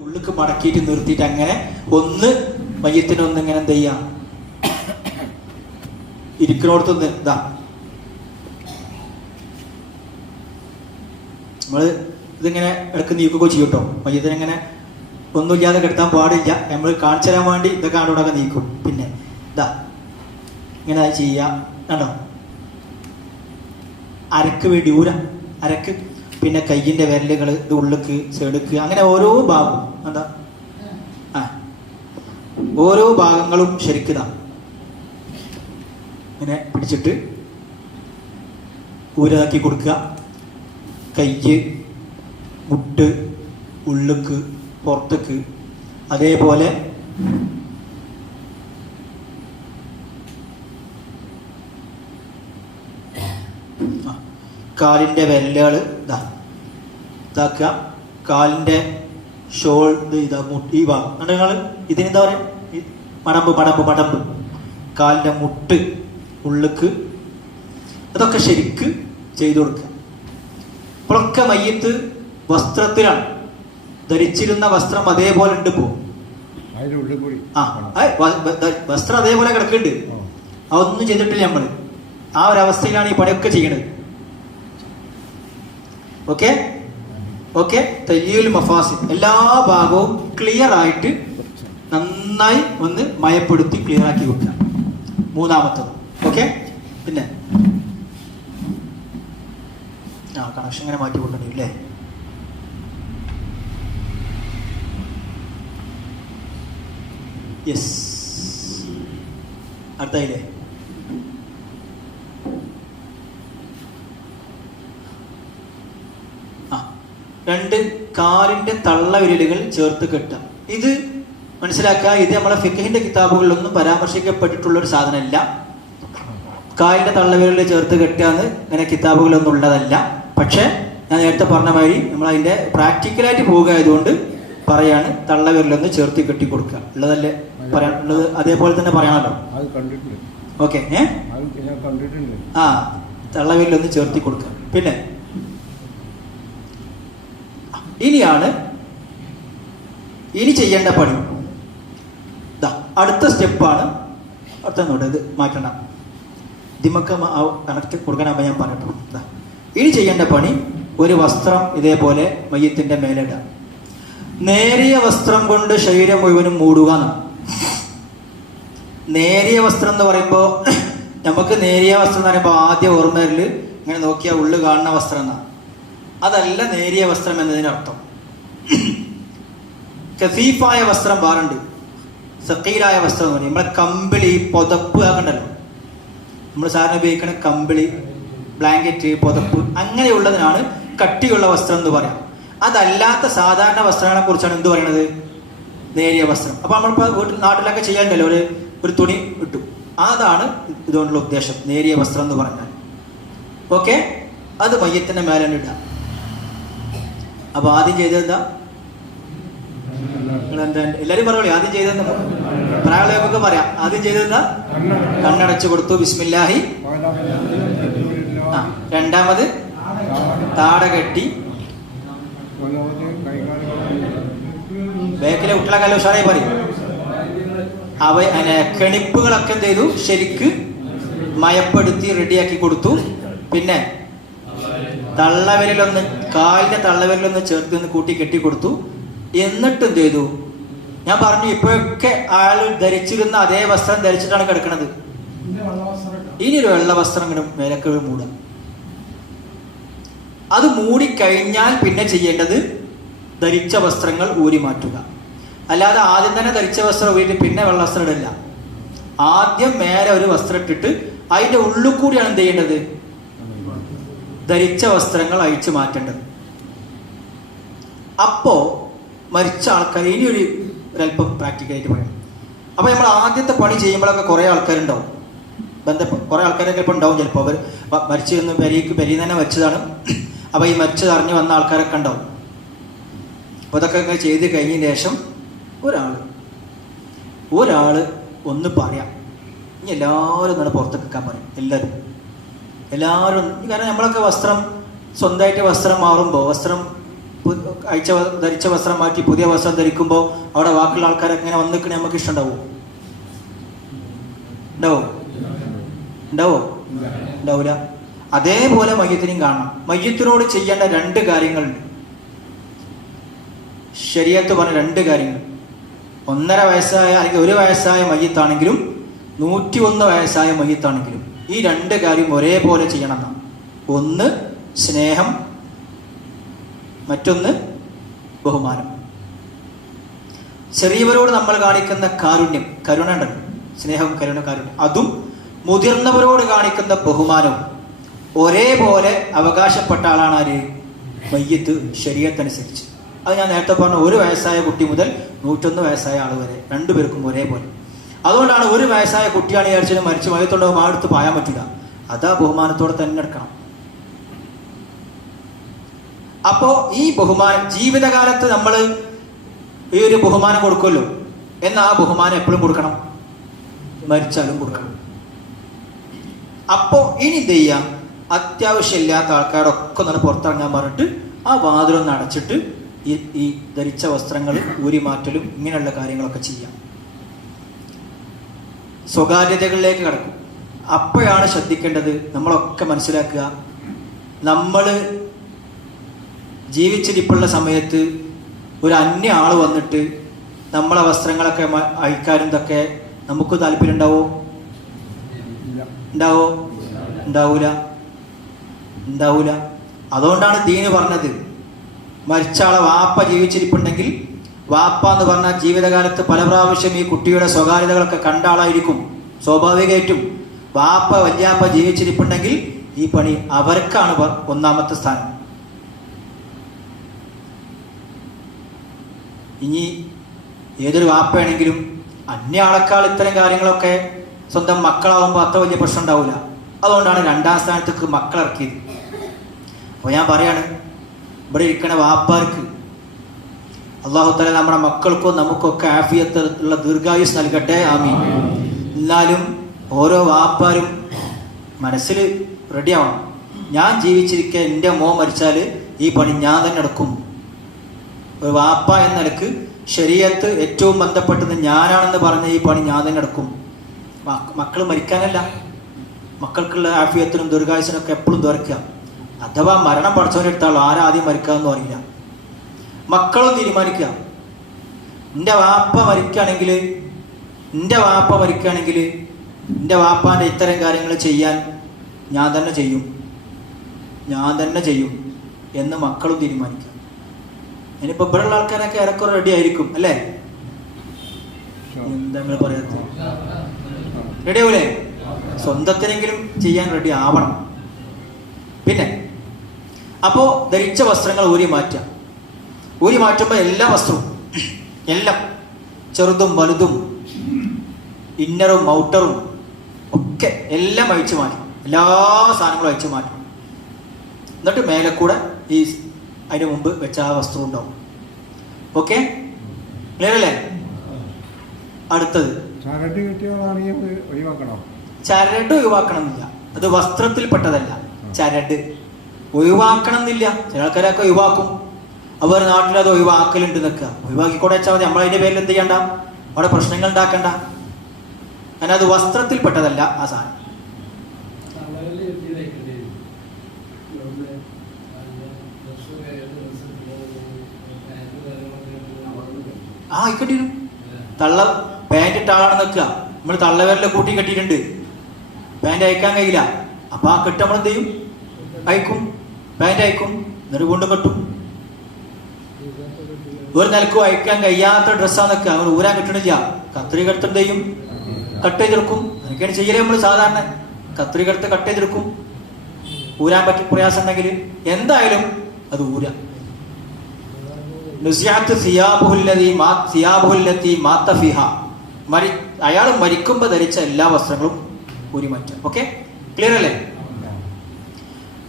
ഉള്ളിക്ക് മടക്കിയിട്ട് നിർത്തിയിട്ട് അങ്ങനെ ഒന്ന് മയ്യത്തിനൊന്ന് ഇങ്ങനെ എന്ത് ചെയ്യാം, ഇരിക്കണോടത്തൊന്ന് ഇതാ നമ്മള് ഇതിങ്ങനെ ഇടക്ക് നീക്കുകയോ ചെയ്യും കേട്ടോ. മയ്യത്തിനെങ്ങനെ ഒന്നുമില്ലാതെ കിടത്താൻ പാടില്ല. നമ്മൾ കാണിച്ചു തരാൻ വേണ്ടി ഇതൊക്കെ ആടോടൊക്കെ നീക്കും. പിന്നെ ഇതാ ഇങ്ങനെ ചെയ്യാം കണ്ടോ, അരക്ക് വേണ്ടി അരക്ക്, പിന്നെ കയ്യിൻ്റെ വിരലുകൾ ഇത് ഉള്ളിക്ക് ചെടുക്ക്, അങ്ങനെ ഓരോ ഭാഗവും എന്താ ഓരോ ഭാഗങ്ങളും ശരിക്കുതാ ഇങ്ങനെ പിടിച്ചിട്ട് ഊരാക്കി കൊടുക്കുക. കയ്യ്, മുട്ട്, ഉള്ളിക്ക്, പുറത്തേക്ക്, അതേപോലെ കാലിൻ്റെ വിരലുകൾ ഇതാക്കുക. കാലിൻ്റെ ഷോൾ ഇതാ മുട്ട്, ഈ ഭാഗം കണ്ടോ നിങ്ങൾ, ഇതിനെന്താ പറയുക, മടമ്പ് കാലിൻ്റെ മുട്ട്, ഉള്ളിക്ക്, അതൊക്കെ ശരിക്ക് ചെയ്തു കൊടുക്കുക. ഇപ്പോഴൊക്കെ മയ്യത്ത് വസ്ത്രത്തിലാണ്, ധരിച്ചിരുന്ന വസ്ത്രം അതേപോലെ ഉണ്ട് ഇപ്പോൾ. വസ്ത്രം അതേപോലെ കിടക്കുന്നുണ്ട്, അതൊന്നും ചെയ്തിട്ടില്ല നമ്മൾ. ആ ഒരു അവസ്ഥയിലാണ് ഈ പണിയൊക്കെ ചെയ്യണത്. ഓക്കെ ഓക്കെ തയ്യീൽ മഫാസിൽ എല്ലാ ഭാഗവും ക്ലിയർ ആയിട്ട് നന്നായി ഒന്ന് മയപ്പെടുത്തി ക്ലിയർ ആക്കി വെക്കുക. മൂന്നാമത്തത് ഓക്കെ. പിന്നെ കണക്ഷൻ ഇങ്ങനെ മാറ്റി കൊടുക്കണ്ടേ അല്ലേ? യെസ്, അടുത്തായില്ലേ? രണ്ട് കാലിന്റെ തള്ളവിരലുകൾ ചേർത്ത് കെട്ടുക. ഇത് മനസ്സിലാക്കുക, ഇത് നമ്മളെ ഫിഖഹിന്റെ കിതാബുകളിലൊന്നും പരാമർശിക്കപ്പെട്ടിട്ടുള്ള ഒരു സാധനമല്ല. കാലിന്റെ തള്ളവിരലുകൾ ചേർത്ത് കെട്ടുക എന്ന് ഇങ്ങനെ കിതാബുകളൊന്നും ഉള്ളതല്ല. പക്ഷെ ഞാൻ നേരത്തെ പറഞ്ഞ മാതിരി നമ്മൾ അതിന്റെ പ്രാക്ടിക്കലായിട്ട് പോകുകയായതുകൊണ്ട് പറയാണ്, തള്ളവിരലൊന്ന് ചേർത്ത് കെട്ടി കൊടുക്കുക. ഉള്ളതല്ലേ പറയാനുള്ളത്, അതേപോലെ തന്നെ പറയാമല്ലോ. ഓക്കെ, തള്ളവിരലൊന്ന് ചേർത്തി കൊടുക്കുക. പിന്നെ ഇനി ചെയ്യേണ്ട പണി അടുത്ത സ്റ്റെപ്പാണ്. അടുത്തോട്ട് ഇത് മാറ്റണ്ട, ദിമക്ക കണക്ട് കൊടുക്കാനാകുമ്പോൾ ഞാൻ പറഞ്ഞിട്ടു. ഇനി ചെയ്യേണ്ട പണി, ഒരു വസ്ത്രം ഇതേപോലെ മയ്യത്തിന്റെ മേലിടുക. നേരിയ വസ്ത്രം കൊണ്ട് ശരീരം മുഴുവനും മൂടുക എന്നാണ്. നേരിയ വസ്ത്രം എന്ന് പറയുമ്പോൾ നമുക്ക് നേരിയ വസ്ത്രം എന്ന് പറയുമ്പോൾ ആദ്യം ഓർമ്മയിൽ ഇങ്ങനെ നോക്കിയാൽ ഉള്ളു കാണുന്ന വസ്ത്രം എന്നാണ്. അതല്ല നേരിയ വസ്ത്രം എന്നതിനർത്ഥം. കസീഫായ വസ്ത്രം വേറുണ്ട്, സക്കീലായ വസ്ത്രം എന്ന് പറയും. നമ്മളെ കമ്പിളി, പുതപ്പ് ആകണ്ടല്ലോ, നമ്മൾ സാധാരണ ഉപയോഗിക്കുന്ന കമ്പിളി, ബ്ലാങ്കറ്റ്, പുതപ്പ്, അങ്ങനെയുള്ളതിനാണ് കട്ടിയുള്ള വസ്ത്രം എന്ന് പറയാം. അതല്ലാത്ത സാധാരണ വസ്ത്രങ്ങളെ കുറിച്ചാണ് എന്ത് പറയണത്, നേരിയ വസ്ത്രം. അപ്പൊ നമ്മളിപ്പോൾ വീട്ടിൽ നാട്ടിലൊക്കെ ചെയ്യാണ്ടല്ലോ, ഒരു തുണി ഇട്ടു, അതാണ് ഇതുകൊണ്ടുള്ള ഉദ്ദേശം, നേരിയ വസ്ത്രം എന്ന് പറഞ്ഞാൽ. ഓക്കെ, അത് മയ്യത്തിന്റെ മേലെ ഇടാം. അപ്പൊ ആദ്യം ചെയ്തെന്താ, എല്ലാരും പറഞ്ഞോളി, ആദ്യം ചെയ്തെന്താ, പ്രായമുള്ളവർക്കൊക്കെ പറയാം. ആദ്യം ചെയ്തെന്താ, കണ്ണടച്ചു കൊടുത്തു, ബിസ്മില്ലാഹി. രണ്ടാമത് താട കെട്ടി, ബേക്കിലെ കുട്ടികളെ കാലം ഉഷാറായി പറയും. കെണിപ്പുകളൊക്കെ എന്ത് ചെയ്തു, ശരിക്ക് മയപ്പെടുത്തി റെഡിയാക്കി കൊടുത്തു. പിന്നെ തള്ളവിരലൊന്ന്, കാലിന്റെ തള്ളവിരലൊന്ന് ചേർത്ത് ഒന്ന് കൂട്ടി കെട്ടി കൊടുത്തു. എന്നിട്ട് എന്ത് ചെയ്തു, ഞാൻ പറഞ്ഞു ഇപ്പോഴൊക്കെ ആൾ ധരിച്ചിരുന്ന അതേ വസ്ത്രം ധരിച്ചിട്ടാണ് കിടക്കുന്നത്. ഇനി ഒരു വെള്ള വസ്ത്രം ഇങ്ങനെ മേലക്ക് മൂടുക. അത് മൂടിക്കഴിഞ്ഞാൽ പിന്നെ ചെയ്യേണ്ടത് ധരിച്ച വസ്ത്രങ്ങൾ ഊരി മാറ്റുക. അല്ലാതെ ആദ്യം തന്നെ ധരിച്ച വസ്ത്രം ഊരിട്ട് പിന്നെ വെള്ള വസ്ത്രം ഇടില്ല. ആദ്യം മേലെ ഒരു വസ്ത്രം ഇട്ടിട്ട് അതിന്റെ ഉള്ളിൽ കൂടിയാണ് എന്ത് ചെയ്യേണ്ടത്, ധരിച്ച വസ്ത്രങ്ങൾ അഴിച്ചു മാറ്റേണ്ടത്. അപ്പോ മരിച്ച ആൾക്കാർ, ഇനി ഒരല്പം പ്രാക്ടിക്കലായിട്ട് പറയാം. അപ്പൊ നമ്മൾ ആദ്യത്തെ പണി ചെയ്യുമ്പോഴൊക്കെ കുറെ ആൾക്കാരുണ്ടാവും, കുറെ ആൾക്കാരൊക്കെ ഇപ്പൊ ഉണ്ടാവും. ചിലപ്പോൾ അവർ മരിച്ചു എന്ന് പെരിയിൽ തന്നെ മരിച്ചതാണ്. അപ്പൊ ഈ മരിച്ചത് അറിഞ്ഞു വന്ന ആൾക്കാരൊക്കെ ഉണ്ടാവും. അപ്പൊ ഇതൊക്കെ ചെയ്ത് കഴിഞ്ഞതിന് ശേഷം ഒരാള് ഒന്ന് പറയാം, ഇനി എല്ലാവരും ഒന്നാണ് പുറത്തേക്ക് വെക്കാൻ പറയും. എല്ലാവരും, കാരണം നമ്മളൊക്കെ വസ്ത്രം സ്വന്തമായിട്ട് വസ്ത്രം മാറുമ്പോൾ, വസ്ത്രം ധരിച്ച വസ്ത്രം മാറ്റി പുതിയ വസ്ത്രം ധരിക്കുമ്പോൾ അവിടെ ബാക്കിയുള്ള ആൾക്കാരൊക്കെ ഇങ്ങനെ വന്നിക്കണേ നമുക്ക് ഇഷ്ടമുണ്ടാവോ? ഉണ്ടാവൂല. അതേപോലെ മയ്യത്തിനെയും കാണണം. മയ്യത്തിനോട് ചെയ്യേണ്ട 2 കാര്യങ്ങളുണ്ട്. ശരീഅത്ത് പറഞ്ഞ 2 കാര്യങ്ങൾ. 1.5 വയസ്സായ അല്ലെങ്കിൽ 1 വയസ്സായ മയ്യത്താണെങ്കിലും 101 വയസ്സായ മയ്യത്താണെങ്കിലും ഈ 2 കാര്യം ഒരേപോലെ ചെയ്യണം എന്നാണ്. ഒന്ന് സ്നേഹം, മറ്റൊന്ന് ബഹുമാനം. ചെറിയവരോട് നമ്മൾ കാണിക്കുന്ന കാരുണ്യം, കരുണ ഉണ്ടല്ലോ, സ്നേഹം, കരുണ, കാരുണ്യം, അതും മുതിർന്നവരോട് കാണിക്കുന്ന ബഹുമാനവും ഒരേപോലെ അവകാശപ്പെട്ട ആളാണ് ആര്? മയ്യത്ത്, ശരീഅത്തനുസരിച്ച്. അത് ഞാൻ നേരത്തെ പറഞ്ഞ 1 വയസ്സായ കുട്ടി മുതൽ 101 വയസ്സായ ആൾ വരെ 2 പേർക്കും ഒരേപോലെ. അതുകൊണ്ടാണ് 1 വയസ്സായ കുട്ടിയാണ് വിചാരിച്ചാലും മരിച്ച് മയ്യത്തുണ്ടാകുമ്പോൾ അടുത്ത് പായാൻ പറ്റില്ല. അതാ ബഹുമാനത്തോടെ തന്നെ എടുക്കണം. അപ്പോ ഈ ബഹുമാനം ജീവിതകാലത്ത് നമ്മൾ ഈ ഒരു ബഹുമാനം കൊടുക്കുമല്ലോ, എന്നാൽ ആ ബഹുമാനം എപ്പോഴും കൊടുക്കണം, മരിച്ചാലും കൊടുക്കണം. അപ്പോ ഇനി എന്ത് ചെയ്യാം? അത്യാവശ്യമില്ലാത്ത ആൾക്കാരൊക്കെ ഒന്ന് പുറത്തിറങ്ങാൻ പറഞ്ഞിട്ട് ആ വാതിലൊന്ന് അടച്ചിട്ട് ഈ ധരിച്ച വസ്ത്രങ്ങൾ ഊരി മാറ്റലും ഇങ്ങനെയുള്ള കാര്യങ്ങളൊക്കെ ചെയ്യാം. സ്വകാര്യതകളിലേക്ക് കടക്കും. അപ്പോഴാണ് ശ്രദ്ധിക്കേണ്ടത്, നമ്മളൊക്കെ മനസ്സിലാക്കുക, നമ്മൾ ജീവിച്ചിരിപ്പുള്ള സമയത്ത് ഒരു അന്യ ആൾ വന്നിട്ട് നമ്മളെ വസ്ത്രങ്ങളൊക്കെ അഴിക്കാനും ഇതൊക്കെ നമുക്ക് താല്പര്യം ഉണ്ടാവൂല. അതുകൊണ്ടാണ് ദീന് പറഞ്ഞത്, മരിച്ചാളെ വാപ്പ ജീവിച്ചിരിപ്പുണ്ടെങ്കിൽ വാപ്പ എന്ന് പറഞ്ഞാൽ ജീവിതകാലത്ത് പല പ്രാവശ്യം ഈ കുട്ടിയുടെ സ്വകാര്യതകളൊക്കെ കണ്ട ആളായിരിക്കും. സ്വാഭാവികമായിട്ടും വാപ്പ വല്യാപ്പ ജീവിച്ചിരിപ്പുണ്ടെങ്കിൽ ഈ പണി അവർക്കാണ് ഒന്നാമത്തെ സ്ഥാനം. ഇനി ഏതൊരു വാപ്പയാണെങ്കിലും അന്യ ആളെക്കാൾ ഇത്തരം കാര്യങ്ങളൊക്കെ സ്വന്തം മക്കളാവുമ്പോൾ അത്ര വലിയ പ്രശ്നം ഉണ്ടാവില്ല. അതുകൊണ്ടാണ് 2ാം സ്ഥാനത്തേക്ക് മക്കളിറക്കിയത്. അപ്പോൾ ഞാൻ പറയാണ്, ഇവിടെ ഇരിക്കണ വാപ്പാർക്ക് അല്ലാഹു തആല നമ്മുടെ മക്കൾക്കും നമുക്കൊക്കെ ആഫിയത്ത് ഉള്ള ദീർഘായുസ് നൽകട്ടെ, ആമീൻ. എന്നാലും ഓരോ വാപ്പാരും മനസ്സിൽ റെഡിയാവണം, ഞാൻ ജീവിച്ചിരിക്കെ എൻ്റെ മോൻ മരിച്ചാൽ ഈ പണി ഞാൻ തന്നെ എടുക്കും. ഒരു വാപ്പ എന്ന നിലക്ക് ശരീഅത്ത് ഏറ്റവും ബന്ധപ്പെട്ടത് ഞാനാണെന്ന് പറഞ്ഞ ഈ പണി ഞാൻ തന്നെ എടുക്കും. മക്കൾ മരിക്കാനല്ല, മക്കൾക്കുള്ള ആഫിയത്തിനും ദീർഘായുസിനൊക്കെ എപ്പോഴും തുറക്കുക. അഥവാ മരണം പഠിച്ചവരെടുത്താളോ ആരാദ്യം മരിക്കാമെന്ന് അറിയില്ല. മക്കളും തീരുമാനിക്കുക, എൻ്റെ വാപ്പ മരിക്കുകയാണെങ്കിൽ എൻ്റെ വാപ്പാൻ്റെ ഇത്തരം കാര്യങ്ങൾ ചെയ്യാൻ ഞാൻ തന്നെ ചെയ്യും എന്ന് മക്കളും തീരുമാനിക്കുക. ഇനിയിപ്പോൾ ഇവിടെയുള്ള ആൾക്കാരൊക്കെ ഏറെക്കുറെ റെഡി ആയിരിക്കും അല്ലേ? എന്താ നിങ്ങൾ പറയാത്ത? റെഡി ആവൂലേ? സ്വന്തത്തിനെങ്കിലും ചെയ്യാൻ റെഡി ആവണം. പിന്നെ അപ്പോൾ ധരിച്ച വസ്ത്രങ്ങൾ ഊരി മാറ്റുമ്പോൾ എല്ലാ വസ്ത്രവും, എല്ലാം ചെറുതും വലുതും ഇന്നറും ഔട്ടറും ഒക്കെ എല്ലാം അഴിച്ചു മാറ്റും. എല്ലാ സാധനങ്ങളും അഴിച്ചു മാറ്റും. എന്നിട്ട് മേലെ കൂടെ ഈ അതിന് മുമ്പ് വെച്ച ആ വസ്ത്രം ഉണ്ടാവും. ഓക്കെ, ക്ലിയർ അല്ലേ? അടുത്തത് ചരട് ഒഴിവാക്കണം എന്നില്ല, അത് വസ്ത്രത്തിൽപ്പെട്ടതല്ല. ചരട് ഒഴിവാക്കണം എന്നില്ല. ചില ആൾക്കാരൊക്കെ ഒഴിവാക്കും, അവർ നാട്ടിൽ അത് ഒഴിവാക്കലുണ്ട് നിൽക്കുക. ഒഴിവാക്കിക്കൂടെ വെച്ചാൽ മതി, നമ്മളതിൻ്റെ പേരിൽ എന്ത് ചെയ്യണ്ട, അവിടെ പ്രശ്നങ്ങൾ ഉണ്ടാക്കണ്ട. കാരണം അത് വസ്ത്രത്തിൽപ്പെട്ടതല്ല ആ സാധനം. കെട്ടിരും. തള്ള പാൻറ് ഇട്ട ആളാണ് നിൽക്കുക, നമ്മൾ തള്ളവരലെ കൂട്ടി കെട്ടിയിട്ടുണ്ട്, പാൻറ് അയക്കാൻ കഴിയില്ല. അപ്പൊ ആ കെട്ട് നമ്മൾ എന്ത് ചെയ്യും? പാൻറ് അയക്കും, എന്നിട്ട് വീണ്ടും കെട്ടും. ഒരു നിലക്കും അയക്കാൻ കഴിയാത്ത ഡ്രസ്സാണ് നിൽക്കുക, അവർ ഊരാൻ കിട്ടണില്ല. കത്രിക എടുത്ത് എന്ത് ചെയ്യും? കട്ട് ചെയ്തെടുക്കും. അതൊക്കെയാണ് ചെയ്യലേ നമ്മൾ സാധാരണ. കത്രിക എടുത്ത് കട്ട് ചെയ്തെടുക്കും. ഊരാൻ പറ്റി പ്രയാസം ഉണ്ടെങ്കിൽ എന്തായാലും അത് ഊരാം. അയാൾ മരിക്കുമ്പോൾ ധരിച്ച എല്ലാ വസ്ത്രങ്ങളും ഊരി മാറ്റുക. ഓക്കെ, ക്ലിയർ അല്ലേ?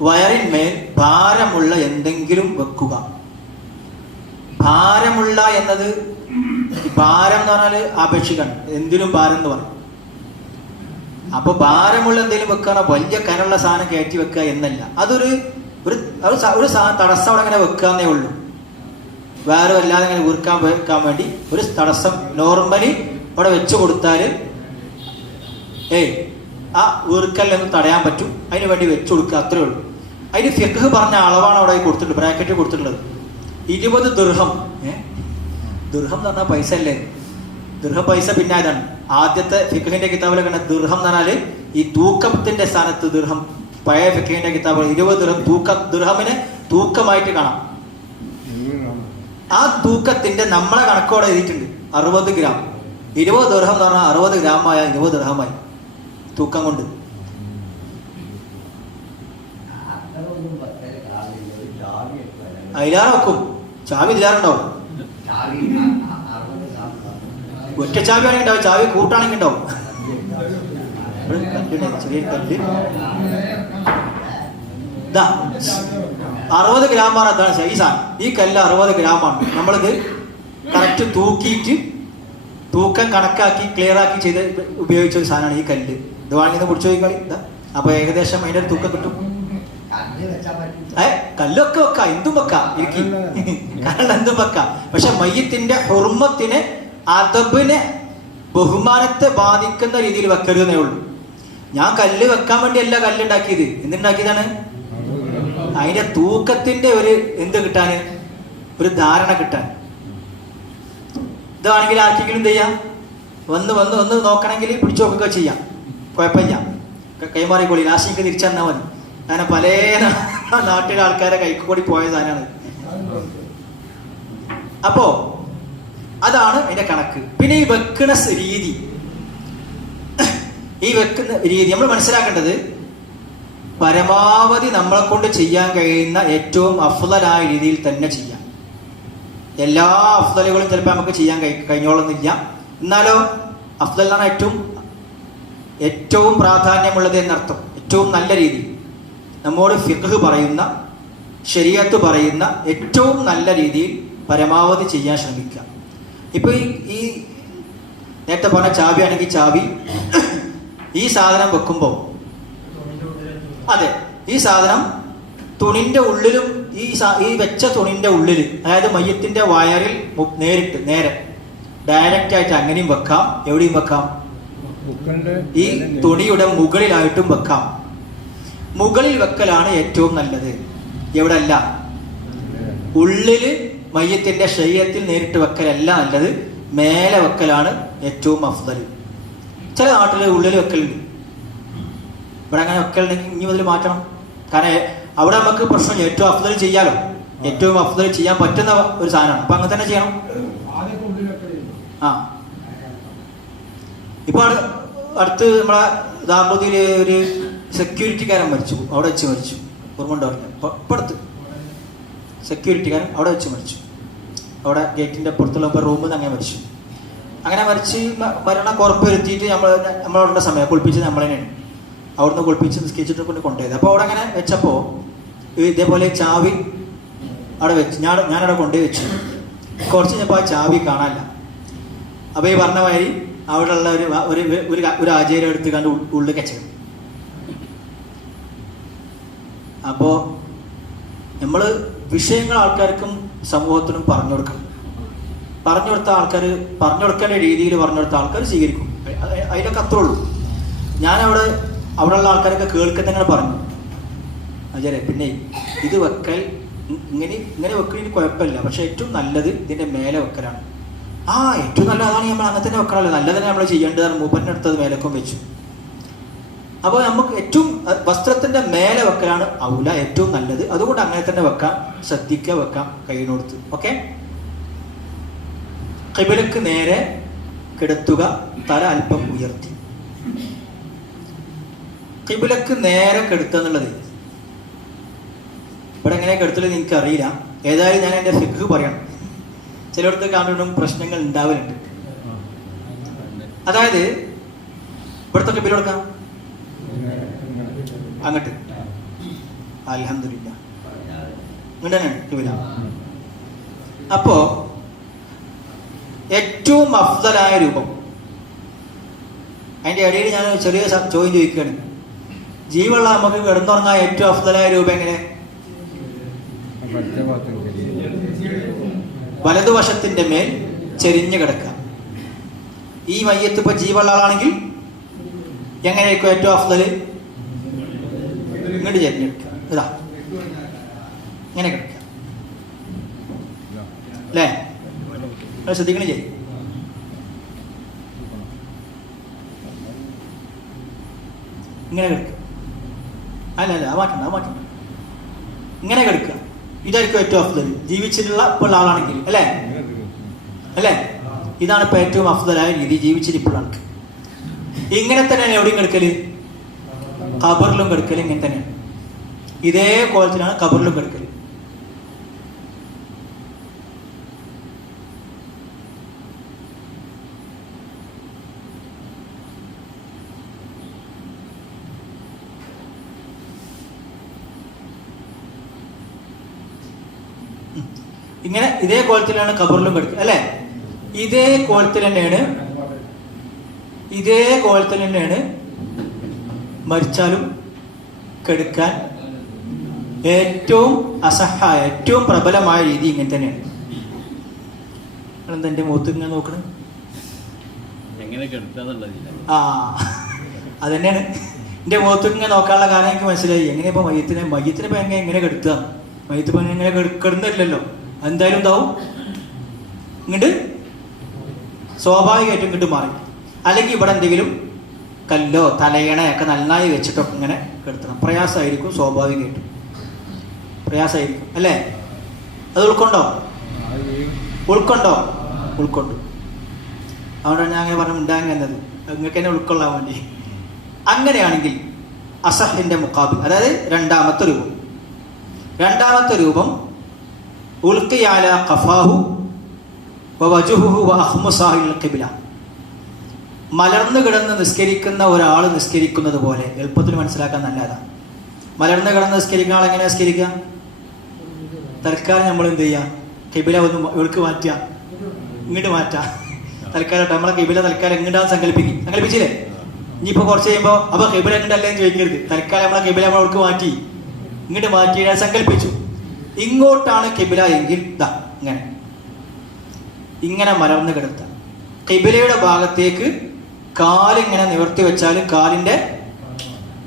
വയറിന്മേൽ ഭാരമുള്ള എന്തെങ്കിലും വെക്കുക. ഭാരമുള്ള എന്നത്, ഭാരം എന്ന് പറഞ്ഞാൽ ആപേക്ഷിക്കാണ്. എന്തിനും ഭാരം എന്ന് പറയും. അപ്പൊ ഭാരമുള്ള എന്തെങ്കിലും വെക്കുക, വലിയ കനുള്ള സാധനം കയറ്റി വെക്കുക എന്നല്ല. അതൊരു തടസ്സം അവിടെ അങ്ങനെ വെക്കാന്നേ ഉള്ളൂ. വേറെ അല്ലാതെ ഇങ്ങനെ വെക്കാൻ വേണ്ടി ഒരു തടസ്സം നോർമലി അവിടെ വെച്ച് കൊടുത്താൽ ആ വീർക്കലിനൊന്നും തടയാൻ പറ്റും. അതിന് വേണ്ടി വെച്ച് കൊടുക്കുക, അത്രേ ഉള്ളൂ. അതിന് ഫിഖ് പറഞ്ഞ അളവാണ് അവിടെ കൊടുത്തിട്ടുള്ളത്, ബ്രാക്കറ്റ് കൊടുത്തിട്ടുള്ളത് 20 ദിർഹം. ദിർഹം എന്ന് പറഞ്ഞാൽ പൈസ അല്ലേ? ദിർഹം പൈസ പിന്നെ ഇതാണ്. ആദ്യത്തെ ഫിഖിന്റെ കിതാബിലൊക്കെ ദിർഹം എന്ന് പറഞ്ഞാല് ഈ തൂക്കത്തിന്റെ സ്ഥാനത്ത് ദിർഹം, പഴയ ഫിഖിന്റെ കിതാബുകൾ 20 ദിർഹം ദിർഹമിനെ തൂക്കമായിട്ട് കാണാം. ആ തൂക്കത്തിന്റെ നമ്മളെ കണക്കോടെ എഴുതിയിട്ടുണ്ട് 60 ഗ്രാം. 20 ദിർഹം എന്ന് പറഞ്ഞാൽ 60 ഗ്രാമായ 20 ദിർഹമായി തൂക്കം കൊണ്ട്. അതിലാറെ വെക്കും. ചാവി ഇതിലാറുണ്ടാവും. ഒറ്റ ചാവി ആണെങ്കിൽ ഉണ്ടാവും, ചാവി കൂട്ടാണെങ്കിൽ ഉണ്ടാവും. ചെറിയ കല്ല് 60 ഗ്രാമാണ്. അതാണ് ഈ സാധനം. ഈ കല്ല് 60 ഗ്രാമാണ്. നമ്മളിത് കറക്റ്റ് തൂക്കിയിട്ട് തൂക്കം കണക്കാക്കി ക്ലിയർ ആക്കി ചെയ്ത് ഉപയോഗിച്ച ഒരു സാധനമാണ് ഈ കല്ല്. ഇത് വാങ്ങിന്ന് പിടിച്ചു പോയിക്കളി. അപ്പൊ ഏകദേശം അതിന്റെ ഒരു തൂക്കം കിട്ടും. കല്ലൊക്കെ വെക്കാം, എന്തും വെക്കാം, കാരണം എന്തും വെക്കാം. പക്ഷെ മയ്യത്തിന്റെ ഹുർമത്തിനെ, അദബിനെ, ബഹുമാനത്തെ ബാധിക്കുന്ന രീതിയിൽ വെക്കരുതെന്നേ ഉള്ളൂ. ഞാൻ കല്ല് വെക്കാൻ വേണ്ടിയല്ല കല്ലുണ്ടാക്കിയത്. എന്തുണ്ടാക്കിയതാണ്? അതിന്റെ തൂക്കത്തിന്റെ ഒരു എന്ത് കിട്ടാന്, ഒരു ധാരണ കിട്ടാൻ. ഇതാണെങ്കിൽ ആർക്കെങ്കിലും എന്ത് ചെയ്യാം, വന്ന് നോക്കണമെങ്കിൽ പിടിച്ചു നോക്കുക ചെയ്യാം, കുഴപ്പമില്ല. കൈമാറിക്കോളി, ലാസ്റ്റിക്ക് തിരിച്ചു തന്നാൽ മതി. അങ്ങനെ പല നാട്ടിലെ ആൾക്കാരെ കൈക്ക് കൂടി പോയ സാധനമാണ്. അപ്പോ അതാണ് അതിന്റെ കണക്ക്. പിന്നെ ഈ വെക്കുന്ന രീതി, നമ്മൾ മനസ്സിലാക്കേണ്ടത് പരമാവധി നമ്മളെ കൊണ്ട് ചെയ്യാൻ കഴിയുന്ന ഏറ്റവും അഫ്ളലായ രീതിയിൽ തന്നെ ചെയ്യാം. എല്ലാ അഫ്ളലുകളും ചിലപ്പോൾ നമുക്ക് ചെയ്യാൻ കഴിഞ്ഞോളുന്നില്ല. എന്നാലോ അഫ്ളൽ എന്നാണ് ഏറ്റവും പ്രാധാന്യമുള്ളത് എന്നർത്ഥം. ഏറ്റവും നല്ല രീതി നമ്മോട് ഫിഖ് പറയുന്ന, ശരീഅത്ത് പറയുന്ന ഏറ്റവും നല്ല രീതിയിൽ പരമാവധി ചെയ്യാൻ ശ്രമിക്കുക. ഇപ്പൊ ഈ നേരത്തെ പറഞ്ഞ ചാവി ആണെങ്കിൽ ചാവി ഈ സാധനം വെക്കുമ്പോൾ, അതെ, ഈ സാധനം തുണിന്റെ ഉള്ളിലും ഈ വെച്ച തുണിന്റെ ഉള്ളിൽ, അതായത് മയ്യത്തിന്റെ വയറിൽ നേരെ ഡയറക്റ്റ് ആയിട്ട് അങ്ങനെയും വെക്കാം, എവിടെയും വെക്കാം. ഈ തുണിയുടെ മുകളിലായിട്ടും വെക്കാം. മുകളിൽ വെക്കലാണ് ഏറ്റവും നല്ലത്. എവിടെ അല്ല, ഉള്ളില് മയ്യത്തിന്റെ ശരീരത്തിൽ നേരിട്ട് വെക്കലല്ല നല്ലത്, മേലെ വെക്കലാണ് ഏറ്റവും അഫ്ദൽ. ചില നാട്ടില് ഉള്ളിൽ വെക്കലുണ്ട്. ഇവിടെ അങ്ങനെ വെക്കലുണ്ടെങ്കിൽ ഇനി മുതൽ മാറ്റണം. കാരണം അവിടെ നമുക്ക് പ്രശ്നം ഏറ്റവും അഫ്ദൽ ചെയ്യാലോ, ഏറ്റവും അഫ്ദൽ ചെയ്യാൻ പറ്റുന്ന ഒരു സാധനമാണ്. അപ്പൊ അങ്ങനെ തന്നെ ചെയ്യണം. ഇപ്പൊ അടുത്ത് നമ്മളെ ദാർബോദിയില് ഒരു സെക്യൂരിറ്റിക്കാരൻ മരിച്ചു, അവിടെ വെച്ച് മരിച്ചു. ഓർമ്മ പറഞ്ഞു, ഇപ്പൊ അടുത്ത് സെക്യൂരിറ്റിക്കാരൻ അവിടെ വെച്ച് മരിച്ചു. അവിടെ ഗേറ്റിന്റെ പുറത്തുള്ള റൂമിൽ നിന്ന് അങ്ങനെ മരിച്ചു. അങ്ങനെ മരിച്ച് മരണം ഉറപ്പ് വരുത്തിയിട്ട് നമ്മളവിടെ സമയം കുളിപ്പിച്ച് നമ്മൾ തന്നെയാണ് അവിടുന്ന് കുളിപ്പിച്ച് നിസ്കരിച്ചിട്ട് കൊണ്ടുപോയത്. അപ്പോൾ അവിടെ അങ്ങനെ വെച്ചപ്പോൾ ഇതേപോലെ ചാവി അവിടെ വെച്ച് ഞാനവിടെ കൊണ്ടുപോയി വെച്ചു. കുറച്ച് കഴിഞ്ഞപ്പോൾ ആ ചാവി കാണാനില്ല. അപ്പോൾ ഈ പറഞ്ഞ മാതിരി അവിടെയുള്ള ഒരു ആചാര്യം എടുത്ത് കണ്ട് ഉള്ളിൽ കച്ചവടം. അപ്പോൾ നമ്മൾ വിഷയങ്ങൾ ആൾക്കാർക്കും സമൂഹത്തിനും പറഞ്ഞു കൊടുക്കണം. പറഞ്ഞു കൊടുക്കേണ്ട രീതിയിൽ പറഞ്ഞു കൊടുത്ത ആൾക്കാർ സ്വീകരിക്കും. അതിലൊക്കെ അത്രേ ഉള്ളൂ. അവിടെയുള്ള ആൾക്കാരൊക്കെ കേൾക്കുന്നങ്ങനെ പറഞ്ഞു, ആചാര്യ പിന്നെ ഇത് വെക്കൽ ഇങ്ങനെ വെക്കലിന് കുഴപ്പമില്ല, പക്ഷെ ഏറ്റവും നല്ലത് ഇതിന്റെ മേലെ വെക്കലാണ്. ഏറ്റവും നല്ല അതാണ്, നമ്മൾ അങ്ങനെ തന്നെ വെക്കണമല്ലോ, നല്ലതന്നെ നമ്മൾ ചെയ്യേണ്ടതാണ്. മൂപ്പറിൻ്റെ അടുത്തത് മേലക്കും വെച്ചു. അപ്പോൾ നമുക്ക് ഏറ്റവും വസ്ത്രത്തിന്റെ മേലെ വെക്കലാണ് ഔല, ഏറ്റവും നല്ലത്. അതുകൊണ്ട് അങ്ങനെ തന്നെ വെക്കാം, ശ്രദ്ധിക്കുക, വെക്കാം കൈയിനോടുത്ത്. ഓക്കെ, ഖിബലക്ക് നേരെ കിടത്തുക, തല അല്പം ഉയർത്തി. ഖിബലക്ക് നേരെ കിടത്തുക എന്നുള്ളത് ഇവിടെ എങ്ങനെ കിടത്തുള്ളത് എനിക്കറിയില്ല. ഏതായാലും ഞാൻ എൻ്റെ ഫിഖ് പറയണം. ചിലയിടത്ത് കാണുമ്പോഴും പ്രശ്നങ്ങൾ ഉണ്ടാവലുണ്ട്. അതായത് ഇവിടുത്തെ ഖിബല കൊടുക്കാം അങ്ങോട്ട്, അൽഹംദുലില്ലാ ഇങ്ങോട്ട് തന്നെയാണ് ഖിബല. അപ്പോ ഏറ്റവും അഫ്ദലായ രൂപം, അതിന്റെ ഇടയിൽ ഞാൻ ചെറിയ ചോദ്യം ചോദിക്കുകയാണ്. ജീവുള്ള നമുക്ക് കിടന്നുറങ്ങാൻ ഏറ്റവും അഫ്ദലായ രൂപം എങ്ങനെ? വലതുവശത്തിന്റെ മേൽ ചെരിഞ്ഞു കിടക്കുക. ഈ മയ്യത്ത് ഇപ്പൊ ജീവുള്ള ആളാണെങ്കിൽ എങ്ങനെയായിരിക്കും ഏറ്റവും അഫ്ദല്? ഇങ്ങോട്ട് ചെരിഞ്ഞെടുക്കുക, ഇതാ ഇങ്ങനെ കിടക്കുക അല്ലേ? ശ്രദ്ധിക്കണേ ചെയ്യും. ഇങ്ങനെ കിടക്കുക. അല്ല മാറ്റണ്ട. ഇങ്ങനെ കിടക്കുക. ഇതായിരിക്കും ഏറ്റവും അഫ്ദൽ ജീവിച്ചിട്ടുള്ള ഇപ്പോൾ ആളാണെങ്കിൽ, അല്ലേ? ഇതാണ് ഇപ്പൊ ഏറ്റവും അഫ്ദലായ രീതി ജീവിച്ചിരിപ്പോഴാണ്. ഇങ്ങനെ തന്നെയാണ് എവിടെയും കിടക്കല്? ഖബറിലും കിടക്കല് ഇങ്ങനെ തന്നെയാണ്. ഇതേ കോലത്തിലാണ് ഖബറിലും കിടക്കല്. ഇങ്ങനെ ഇതേ കോലത്തിലാണ് ഖബറിലും കിടക്കുക, അല്ലെ? ഇതേ കോലത്തിൽ തന്നെയാണ് മരിച്ചാലും കെടുക്കാൻ ഏറ്റവും അസഹായ, ഏറ്റവും പ്രബലമായ രീതി ഇങ്ങനെ തന്നെയാണ്. എന്താ എന്റെ മുഖത്ത് ഇങ്ങനെ നോക്കണേ? അതന്നെയാണ് എന്റെ മുഖത്ത് ഇങ്ങനെ നോക്കാനുള്ള കാരണം. എനിക്ക് മനസ്സിലായി എങ്ങനെ ഇപ്പൊ മയ്യത്തിനെ ഇപ്പൊ എങ്ങനെ കെടുത്തുക? മയ്യത്ത് ഇപ്പൊ എങ്ങനെ കിടന്നില്ലല്ലോ, എന്തായാലും ഉണ്ടാവും ഇങ്ങോട്ട് സ്വാഭാവികമായിട്ടും ഇങ്ങോട്ട് മാറി. അല്ലെങ്കിൽ ഇവിടെ എന്തെങ്കിലും കല്ലോ തലയണയൊക്കെ നന്നായി വെച്ചിട്ടൊക്കെ ഇങ്ങനെ കിടത്തണം. പ്രയാസമായിരിക്കും, സ്വാഭാവികമായിട്ടും പ്രയാസമായിരിക്കും, അല്ലേ? അത് ഉൾക്കൊണ്ടോ? ഉൾക്കൊണ്ടു. അതുകൊണ്ടാണ് ഞാൻ അങ്ങനെ പറഞ്ഞു ഉണ്ടാകുന്നത്, നിങ്ങൾക്ക് തന്നെ ഉൾക്കൊള്ളാൻ വേണ്ടി. അങ്ങനെയാണെങ്കിൽ അസഹിന്റെ മുഖാബിൽ, അതായത് രണ്ടാമത്തെ രൂപം ഉൽഖിയാല ഖഫാഹു വവജുഹുഹു വഅഖ്മുസാഹിൽ ഖിബ്ല. മലർന്നു കിടന്ന് നിസ്കരിക്കുന്ന ഒരാൾ നിസ്കരിക്കുന്നത് പോലെ എളുപ്പത്തിൽ മനസ്സിലാക്കാൻ നല്ലതാണ്. മലർന്നു കിടന്ന് നിസ്കരിക്കുന്ന ആൾ എങ്ങനെ നിസ്കരിക്കുക? തൽക്കാലം നമ്മൾ എന്ത് ചെയ്യുക? ഖിബ്ല ഒന്ന് ഇവർക്ക് മാറ്റുക, ഇങ്ങോട്ട് മാറ്റാം. തൽക്കാലം നമ്മളെ ഖിബ്ല തൽക്കാലം എങ്ങോട്ടാണ് സങ്കല്പിച്ചില്ലേ? ഇനിയിപ്പോ കുറച്ച് കഴിയുമ്പോൾ അപ്പൊ ഖിബ്ല എങ്ങോട്ടല്ലേ എന്ന് ചോദിക്കരുത്. തൽക്കാലം നമ്മളെ ഖിബ്ല നമ്മൾക്ക് മാറ്റി, ഇങ്ങോട്ട് മാറ്റി സങ്കല്പിച്ചു. ഇങ്ങോട്ടാണ് ഖിബ്ല എങ്കിൽ ഇങ്ങനെ മലർന്ന് കിടത്താം. ഖിബ്ലയുടെ ഭാഗത്തേക്ക് കാലിങ്ങനെ നിവർത്തി വെച്ചാൽ കാലിന്റെ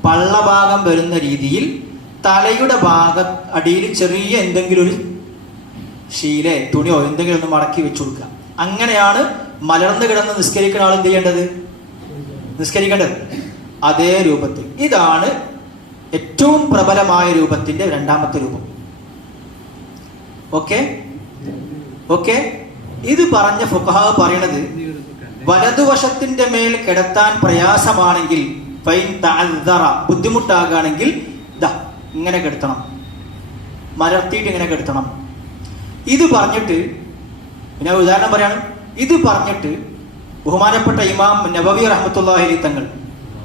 പള്ളഭാഗം വരുന്ന രീതിയിൽ തലയുടെ അടിയിൽ ചെറിയ എന്തെങ്കിലും ഒരു ശീല തുണിയോ എന്തെങ്കിലും ഒന്ന് മടക്കി വെച്ചു കൊടുക്കുക. അങ്ങനെയാണ് മലർന്ന് കിടന്ന് നിസ്കരിക്കുന്ന ആൾ എന്ത് ചെയ്യേണ്ടത്? നിസ്കരിക്കേണ്ടത് അതേ രൂപത്തിൽ. ഇതാണ് ഏറ്റവും പ്രബലമായ രൂപത്തിന്റെ രണ്ടാമത്തെ രൂപം. ഓക്കെ. ഇത് പറഞ്ഞ ഫുഖഹാ പറയണത് വലതുവശത്തിന്റെ മേൽ കിടത്താൻ പ്രയാസമാണെങ്കിൽ, ബുദ്ധിമുട്ടാകുകയാണെങ്കിൽ ഇങ്ങനെ കിടത്തണം, മലർത്തിയിട്ട് ഇങ്ങനെ കിടത്തണം. ഇത് പറഞ്ഞിട്ട് പിന്നെ ഉദാഹരണം പറയാണ്. ഇത് പറഞ്ഞിട്ട് ബഹുമാനപ്പെട്ട ഇമാം നബവി റഹ്മത്തുള്ളാഹി അലൈഹി തങ്ങൾ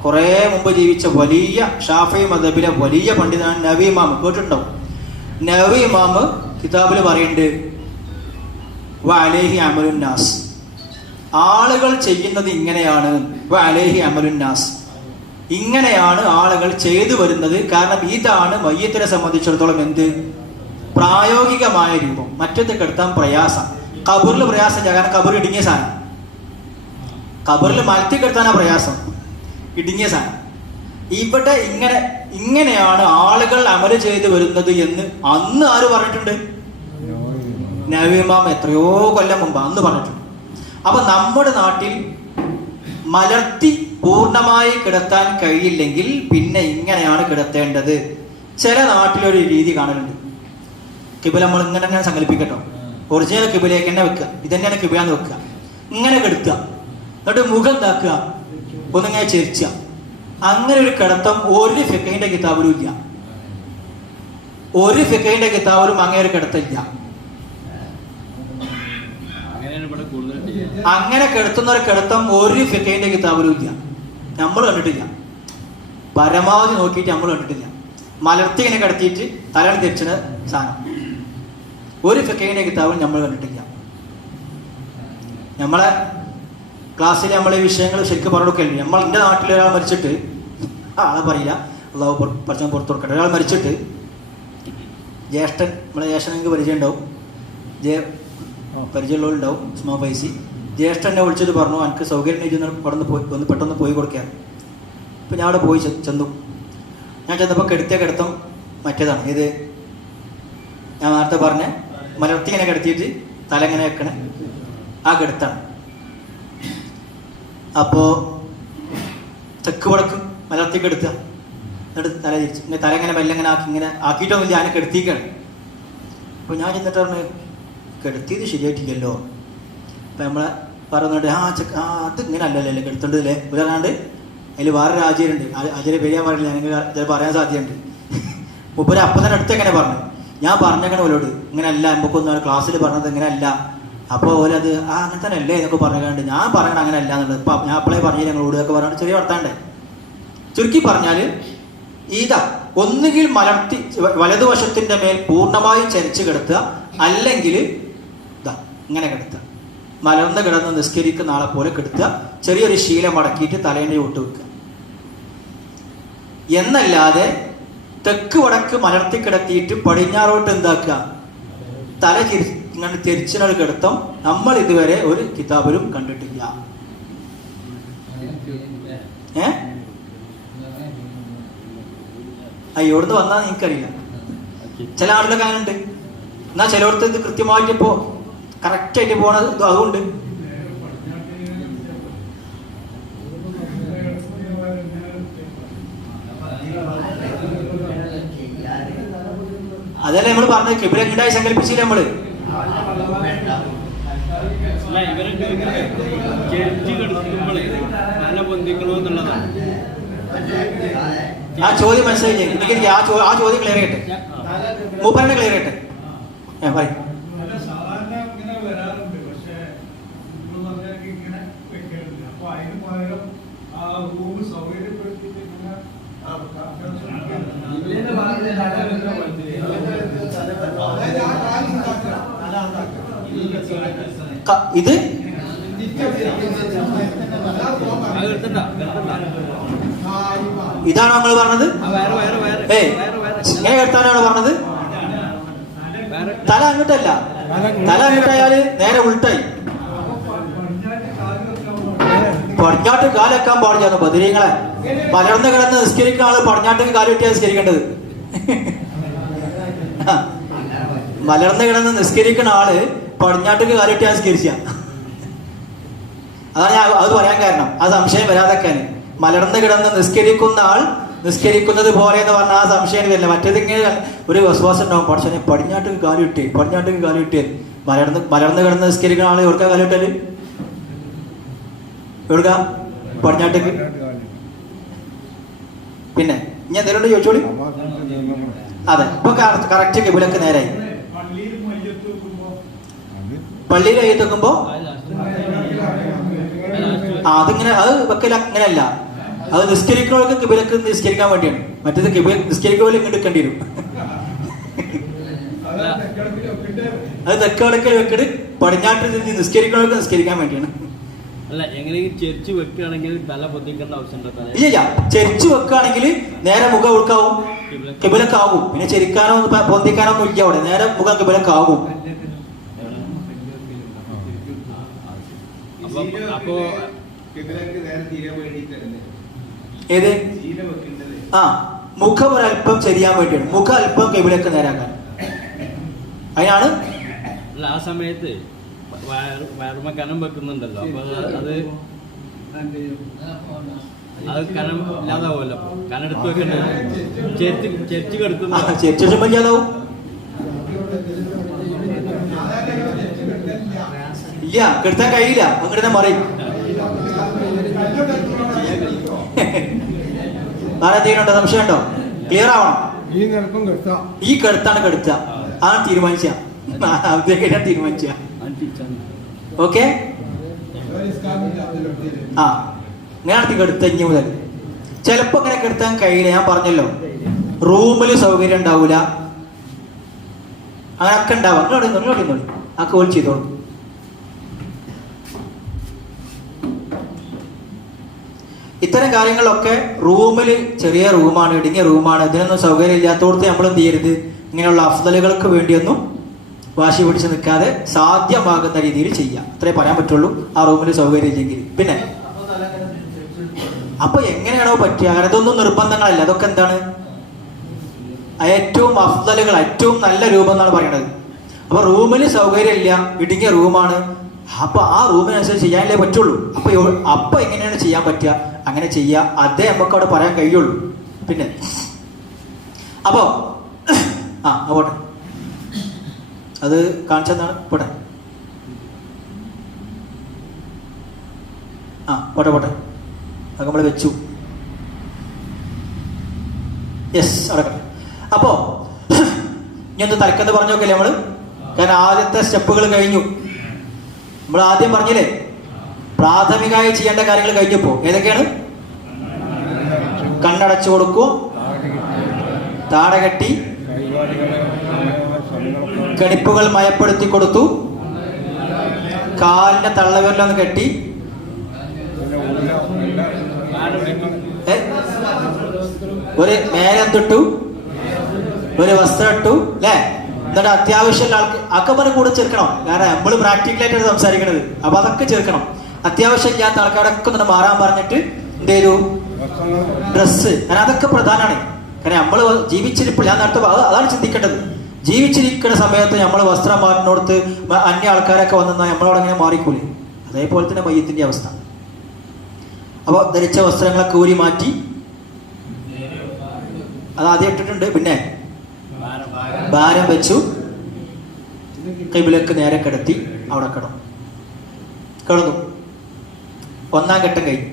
കുറെ മുമ്പ് ജീവിച്ച വലിയ ഷാഫി മദ്ഹബിലെ വലിയ പണ്ഡിതനാണ് നബവി ഇമാം. കേട്ടിട്ടുണ്ടാവും. നബവി ഇമാം കിതാബിൽ പറയുന്നുണ്ട്, വഅലൈഹി അമലുന്നാസ്, ആളുകൾ ചെയ്യുന്നത് ഇങ്ങനെയാണ്. വഅലൈഹി അമലുന്നാസ്, ഇങ്ങനെയാണ് ആളുകൾ ചെയ്തു വരുന്നത്. കാരണം ഇതാണ് മയ്യത്തിനെ സംബന്ധിച്ചിടത്തോളം എന്ത് പ്രായോഗികമായ രൂപം. മറ്റൊന്ന് കിടത്താൻ പ്രയാസം. ഖബറിൽ പ്രയാസം, കാരണം ഖബർ ഇടുങ്ങിയ സാധനം. ഖബറിൽ മലത്തി കിടത്താനാ പ്രയാസം, ഇടുങ്ങിയ സാധനം. ഇവിടെ ഇങ്ങനെയാണ് ആളുകൾ അമല് ചെയ്തു വരുന്നത് എന്ന് അന്ന് ആര് പറഞ്ഞിട്ടുണ്ട്? നബവി ഇമാം എത്രയോ കൊല്ലം മുമ്പ് അന്ന് പറഞ്ഞിട്ടുണ്ട്. അപ്പൊ നമ്മുടെ നാട്ടിൽ മലർത്തി പൂർണ്ണമായി കിടത്താൻ കഴിയില്ലെങ്കിൽ പിന്നെ ഇങ്ങനെയാണ് കിടത്തേണ്ടത്. ചില നാട്ടിലൊരു രീതി കാണലുണ്ട്. കിബില നമ്മൾ ഇങ്ങനെ സങ്കല്പിക്കട്ടോ, ഒറിജിനൽ കിബിലേക്ക് തന്നെ വെക്കുക. ഇതന്നെയാണ് കിബിലാന്ന് വെക്കുക. ഇങ്ങനെ കിടത്തുക, എന്നിട്ട് മുഖം താക്കുക, ഒന്നിങ്ങനെ ചെരിച്ചുക. അങ്ങനെ ഒരു കിടത്തം ഒരു ഫിഖഹിന്റെ കിതാബിലും ഇല്ല. ഒരു ഫിഖഹിന്റെ കിതാബിലും അങ്ങനെ ഒരു കിടത്തില്ല. അങ്ങനെ കിടത്തുന്ന ഒരു കിടത്തം ഒരു ഫിഖഹിന്റെ കിതാബിലും ഇല്ല. നമ്മൾ കണ്ടിട്ടില്ല. പരമാവധി നോക്കിയിട്ട് നമ്മൾ കണ്ടിട്ടില്ല. മലർത്തി ഇങ്ങനെ കിടത്തിയിട്ട് തലയാണ് തിരിച്ച സാധനം ഒരു ഫിഖഹിന്റെ കിതാബിൽ നമ്മൾ കണ്ടിട്ടില്ല. നമ്മളെ ക്ലാസ്സിൽ നമ്മൾ ഈ വിഷയങ്ങൾ ശരിക്കും പറഞ്ഞു കൊടുക്കല്ലേ. നമ്മൾ എൻ്റെ നാട്ടിൽ ഒരാൾ മരിച്ചിട്ട് ആളെ പറയില്ല, അള്ളാഹു പഠിച്ചാൽ പുറത്തു കൊടുക്കട്ടെ. ഒരാൾ മരിച്ചിട്ട് ജ്യേഷ്ഠൻ, നമ്മളെ ജ്യേഷ്ഠൻ നിങ്ങൾക്ക് പരിചയം ഉണ്ടാവും, പരിചയമുള്ളവരുണ്ടാവും. ഉസ്മാൻ ഫൈസി ജ്യേഷ്ഠൻ എന്നെ വിളിച്ചിട്ട് പറഞ്ഞു എനിക്ക് സൗകര്യം ഒന്ന് പെട്ടെന്ന് പോയി കൊടുക്കാൻ. അപ്പം ഞാൻ അവിടെ പോയി ചെന്നു. ഞാൻ ചെന്നപ്പോൾ കിടത്തം മറ്റേതാണ്. ഇത് ഞാൻ നേരത്തെ പറഞ്ഞ മലർത്തി ഇങ്ങനെ കിടത്തിയിട്ട് തല ഇങ്ങനെ വെക്കണേ ആ കിടത്താണ്. അപ്പോൾ തെക്ക് വടക്ക് മലർത്തി കിടത്തുക, എന്നിട്ട് തല തിരിച്ച് ഇങ്ങനെ തല ഇങ്ങനെ മെല്ലെ ഇങ്ങനെ ആക്കിയിട്ടൊന്നുമില്ല, ഞാൻ കിടത്തിക്കാണ്. അപ്പോൾ ഞാൻ ചെന്നിട്ട് പറഞ്ഞു കിടത്തിയത് ശരിയായിട്ടില്ലല്ലോ. അപ്പം നമ്മളെ പറയുന്നുണ്ട് അത് ഇങ്ങനെ അല്ലല്ലോ കിടത്തേണ്ടതല്ലേ ഉദാഹരണണ്ട്. അതിൽ വേറൊരു ആചാര്യണ്ട്, ആചാര്യ പേര് ഞാൻ പറഞ്ഞില്ല, ഞങ്ങൾക്ക് ചില പറയാൻ സാധ്യതയുണ്ട്. മുപ്പര് അപ്പം തന്നെ അടുത്ത് എങ്ങനെ പറഞ്ഞു, ഞാൻ പറഞ്ഞേക്കണ ഓലോട് ഇങ്ങനെയല്ല, നമുക്കൊന്നും ക്ലാസ്സിൽ പറഞ്ഞത് ഇങ്ങനെയല്ല. അപ്പോൾ ഓല അത് അങ്ങനെ തന്നെ അല്ലേ എന്നൊക്കെ പറഞ്ഞുകൊണ്ട് ഞാൻ പറയണ അങ്ങനെ അല്ല എന്നുള്ളത്. ഇപ്പം ഞാൻ അപ്പോഴേ പറഞ്ഞു ഞങ്ങളോട് ഒക്കെ പറഞ്ഞിട്ട് ചെറിയ വർത്താണ്ടേ. ചുരുക്കി പറഞ്ഞാൽ ഇതാ, ഒന്നുകിൽ മലർത്തി വലതുവശത്തിൻ്റെ മേൽ പൂർണ്ണമായും ചരിച്ച് കിടത്തുക, അല്ലെങ്കിൽ ഇതാ ഇങ്ങനെ കിടത്തുക. മലർന്ന് കിടന്ന് നിസ്കരിക്കുന്ന ആളെ പോലെ കിടത്തുക, ചെറിയൊരു ശീലം മടക്കിയിട്ട് തലേൻ്റെ ഒട്ട് വെക്കുക എന്നല്ലാതെ തെക്ക് വടക്ക് മലർത്തി കിടത്തിയിട്ട് പടിഞ്ഞാറോട്ട് എന്താക്കുക തല ഇങ്ങനെ തിരിച്ചിനൾ കിടത്തം നമ്മൾ ഇതുവരെ ഒരു കിതാബിലും കണ്ടിട്ടില്ല. എവിടുന്ന് വന്നാൽ എനിക്കറിയില്ല. ചില ആളുകളൊക്കെ അങ്ങനെ ഉണ്ട്. എന്നാൽ ചിലവർക്ക് ഇത് കൃത്യമായിട്ട് ഇപ്പോ കറക്റ്റായിട്ട് പോണത് അതുകൊണ്ട് അതല്ലേ നമ്മൾ പറഞ്ഞത് കിബില എങ്ങോട്ടായി സങ്കല്പിച്ചില്ല നമ്മള്. ആ ചോദ്യം മനസ്സിലായി എനിക്ക്. ആ ചോദ്യം ക്ലിയർ ചെയ്യട്ടെ, മൂപ്പരനെ ക്ലിയർ ചെയ്യട്ടെ. പറയും ഇത് ഇതാണോ നമ്മൾ പറഞ്ഞത്? ഇങ്ങനെ കേട്ടാനാണ് പറഞ്ഞത്. തല അങ്ങോട്ടല്ല, തല അങ്ങോട്ടായാല് നേരെ ഉൾട്ടായി. പടിഞ്ഞാട്ട് കാലെക്കാൻ പാടില്ല ബദരീങ്ങളെ. മലർന്ന് കിടന്ന് നിസ്കരിക്കുന്ന ആള് പടിഞ്ഞാട്ടേക്ക് കാലുകെട്ടിയാ നിസ്കരിക്കേണ്ടത്. മലർന്ന് കിടന്ന് നിസ്കരിക്കുന്ന ആള് പടിഞ്ഞാട്ടേക്ക് കാലുകെട്ടിയാ നിസ്കരിച്ച. അതാണ് ഞാൻ അത് പറയാൻ കാരണം, ആ സംശയം വരാതെക്കാൻ. മലർന്ന് കിടന്ന് നിസ്കരിക്കുന്ന ആൾ നിസ്കരിക്കുന്നത് പോലെ എന്ന് പറഞ്ഞാൽ ആ സംശയം വരില്ല. മറ്റേതിങ്ങനെ ഒരു വിശ്വാസം ഉണ്ടാവും, പക്ഷേ പടിഞ്ഞാട്ടേക്ക് കാലുകിട്ടി, പടിഞ്ഞാട്ടേക്ക് കാലുകിട്ടിയാൽ. മലർന്ന് കിടന്ന് നിസ്കരിക്കുന്ന ആള് എവിടുക്കാ കാലുകിട്ടല്? എവിടുക്കാ? പടിഞ്ഞാട്ടേക്ക്. പിന്നെ ഇനി എന്തെങ്കിലും ചോദിച്ചോളി. അതെ, ഇപ്പൊ കറക്റ്റ് കിബിലക്ക് നേരായി. പള്ളിയിൽ കയ്യെത്തുമ്പോ അതിങ്ങനെ അത് വെക്കല അങ്ങനെയല്ല. അത് നിസ്കരിക്കുന്നവർക്ക് കിബിലക്ക് നിസ്കരിക്കാൻ വേണ്ടിയാണ്. മറ്റേത് കിബില നിസ്കരിക്കുമ്പോൾ ഇങ്ങോട്ട് എടുക്കേണ്ടി വരും. അത് തെക്കടക്കൽ വെക്കിട്ട് പടിഞ്ഞാട്ടിൽ നിന്ന് നിസ്കരിക്കുന്നവർക്ക് നിസ്കരിക്കാൻ വേണ്ടിയാണ്. ഇല്ല, ചെരിച്ചു വെക്കുകയാണെങ്കിൽ നേരെ മുഖം ഉൾക്കാവും, കിബിലക്കാവും. പിന്നെ ചെരിക്കാനോ പൊന്തിക്കാനോ ഒന്നും ഇല്ല അവിടെ, നേരെ മുഖം കിബിലക്കാവും. ഏത്? ആ, മുഖം ഒരല്പം ചെരിയാൻ വേണ്ടിയാണ്, മുഖം അല്പം കിബിലക്ക് നേരാക്കാൻ. അതിനാണ് ആ സമയത്ത് വയറുമ കനം വെക്കുന്നുണ്ടല്ലോ, അപ്പൊ അത് കനം ഇല്ലാതാവുമല്ലോ. കനെടുത്ത് വെക്കണ്ടല്ലോ, ചെരിച്ച് കിടക്കുന്നു. ചെരിച്ചു ഇല്ലാതാവും. ഇല്ല, കിടത്താൻ കഴിയില്ല, അങ്ങോട്ട് മറിയും. ആരെന്തെങ്കിലും സംശയം ഉണ്ടോ? ക്ലിയർ ആവണം. ഈ കെടുത്താണ് കെടുത്തുക, ആണ് തീരുമാനിച്ച തീരുമാനിച്ച. ഓക്കെ, ആ ഇങ്ങനെ കെടുത്ത ഇനി മുതൽ ചിലപ്പോ ഇങ്ങനെ കെടുത്താൻ കഴിയില്ല. ഞാൻ പറഞ്ഞല്ലോ, റൂമില് സൗകര്യം ഉണ്ടാവൂല, അങ്ങനൊക്കെ ഉണ്ടാവാം. ഇങ്ങോട്ട് ആ കോൾ ചെയ്തോളൂ. ഇത്തരം കാര്യങ്ങളൊക്കെ റൂമിൽ, ചെറിയ റൂമാണ്, ഇടുങ്ങിയ റൂമാണ്, ഇതിനൊന്നും സൗകര്യം ഇല്ലാത്തടത്ത് നമ്മൾ എന്ത് ചെയ്യരുത്, ഇങ്ങനെയുള്ള അഫ്ദലുകൾക്ക് വേണ്ടിയൊന്നും വാശി പിടിച്ച് നിൽക്കാതെ സാധ്യമാകുന്ന രീതിയിൽ ചെയ്യാം. അത്രേ പറയാൻ പറ്റുള്ളൂ. ആ റൂമിൽ സൗകര്യം ഇല്ലെങ്കിൽ. പിന്നെ അപ്പൊ എങ്ങനെയാണോ പറ്റുക? കാരണം ഇതൊന്നും നിർബന്ധങ്ങളല്ല. അതൊക്കെ എന്താണ് ഏറ്റവും അഫ്ദലുകൾ, ഏറ്റവും നല്ല രൂപം എന്നാണ് പറയുന്നത്. അപ്പൊ റൂമിൽ സൗകര്യം ഇല്ല, ഇടുങ്ങിയ റൂമാണ്, അപ്പൊ ആ റൂമിനനുസരിച്ച് ചെയ്യാനല്ലേ പറ്റുള്ളൂ. അപ്പൊ എങ്ങനെയാണ് ചെയ്യാൻ പറ്റുക? അങ്ങനെ ചെയ്യാം. അതേ നമുക്ക് അവിടെ പറയാൻ കഴിയുള്ളൂ. പിന്നെ അപ്പോ പോട്ടെ, അത് കാണിച്ചെന്നാണ്. പോട്ടെ പോട്ടെ പോട്ടെ, അത് നമ്മൾ വെച്ചു. യെസ്, അടക്കം. അപ്പോ ഇനി ഒന്ന് തലക്കെന്ന് പറഞ്ഞു നോക്കല്ലേ നമ്മള്. കാരണം ആദ്യത്തെ സ്റ്റെപ്പുകൾ കഴിഞ്ഞു. നമ്മൾ ആദ്യം പറഞ്ഞില്ലേ പ്രാഥമികമായി ചെയ്യേണ്ട കാര്യങ്ങൾ കഴിഞ്ഞപ്പോ ഏതൊക്കെയാണ്? കണ്ണടച്ചു കൊടുക്കൂ, താട കെട്ടി, കണിപ്പുകൾ മയപ്പെടുത്തി കൊടുത്തു, കാലിന്റെ തള്ളവിരലൊന്ന് കെട്ടി, ഒരു മേലെന്തിട്ടു, ഒരു വസ്ത്രം ഇട്ടു അല്ലേ? എന്നിട്ട് അത്യാവശ്യമുള്ള ആൾക്കാർ കൂടെ ചേർക്കണം. കാരണം നമ്മൾ പ്രാക്ടിക്കലായിട്ടാണ് സംസാരിക്കുന്നത്. അപ്പൊ അതൊക്കെ ചേർക്കണം. അത്യാവശ്യം ഇല്ലാത്ത ആൾക്കാരൊക്കെ ഒന്ന് മാറാൻ പറഞ്ഞിട്ട് എന്ത് ചെയ്തു? ഡ്രസ്സ്. കാരണം അതൊക്കെ പ്രധാനമാണ്. കാരണം നമ്മൾ ജീവിച്ചിരിപ്പോൾ, ഞാൻ നേരത്തെ അതാണ് ചിന്തിക്കേണ്ടത്. ജീവിച്ചിരിക്കുന്ന സമയത്ത് നമ്മൾ വസ്ത്രം മാറിനോടത്ത് അന്യ ആൾക്കാരൊക്കെ വന്നാൽ നമ്മളോട് അങ്ങനെ മാറിക്കൂലേ? അതേപോലെ തന്നെ മയ്യത്തിന്റെ അവസ്ഥ. അപ്പൊ ധരിച്ച വസ്ത്രങ്ങളൊക്കെ ഊരി മാറ്റി, അത് ആദ്യം ഇട്ടിട്ടുണ്ട്. പിന്നെ ഭാരം വെച്ചു, കൈബിലേക്ക് നേരെ കിടത്തി, അവിടെ കിടന്നു. ഒന്നാം ഘട്ടം കഴിഞ്ഞു.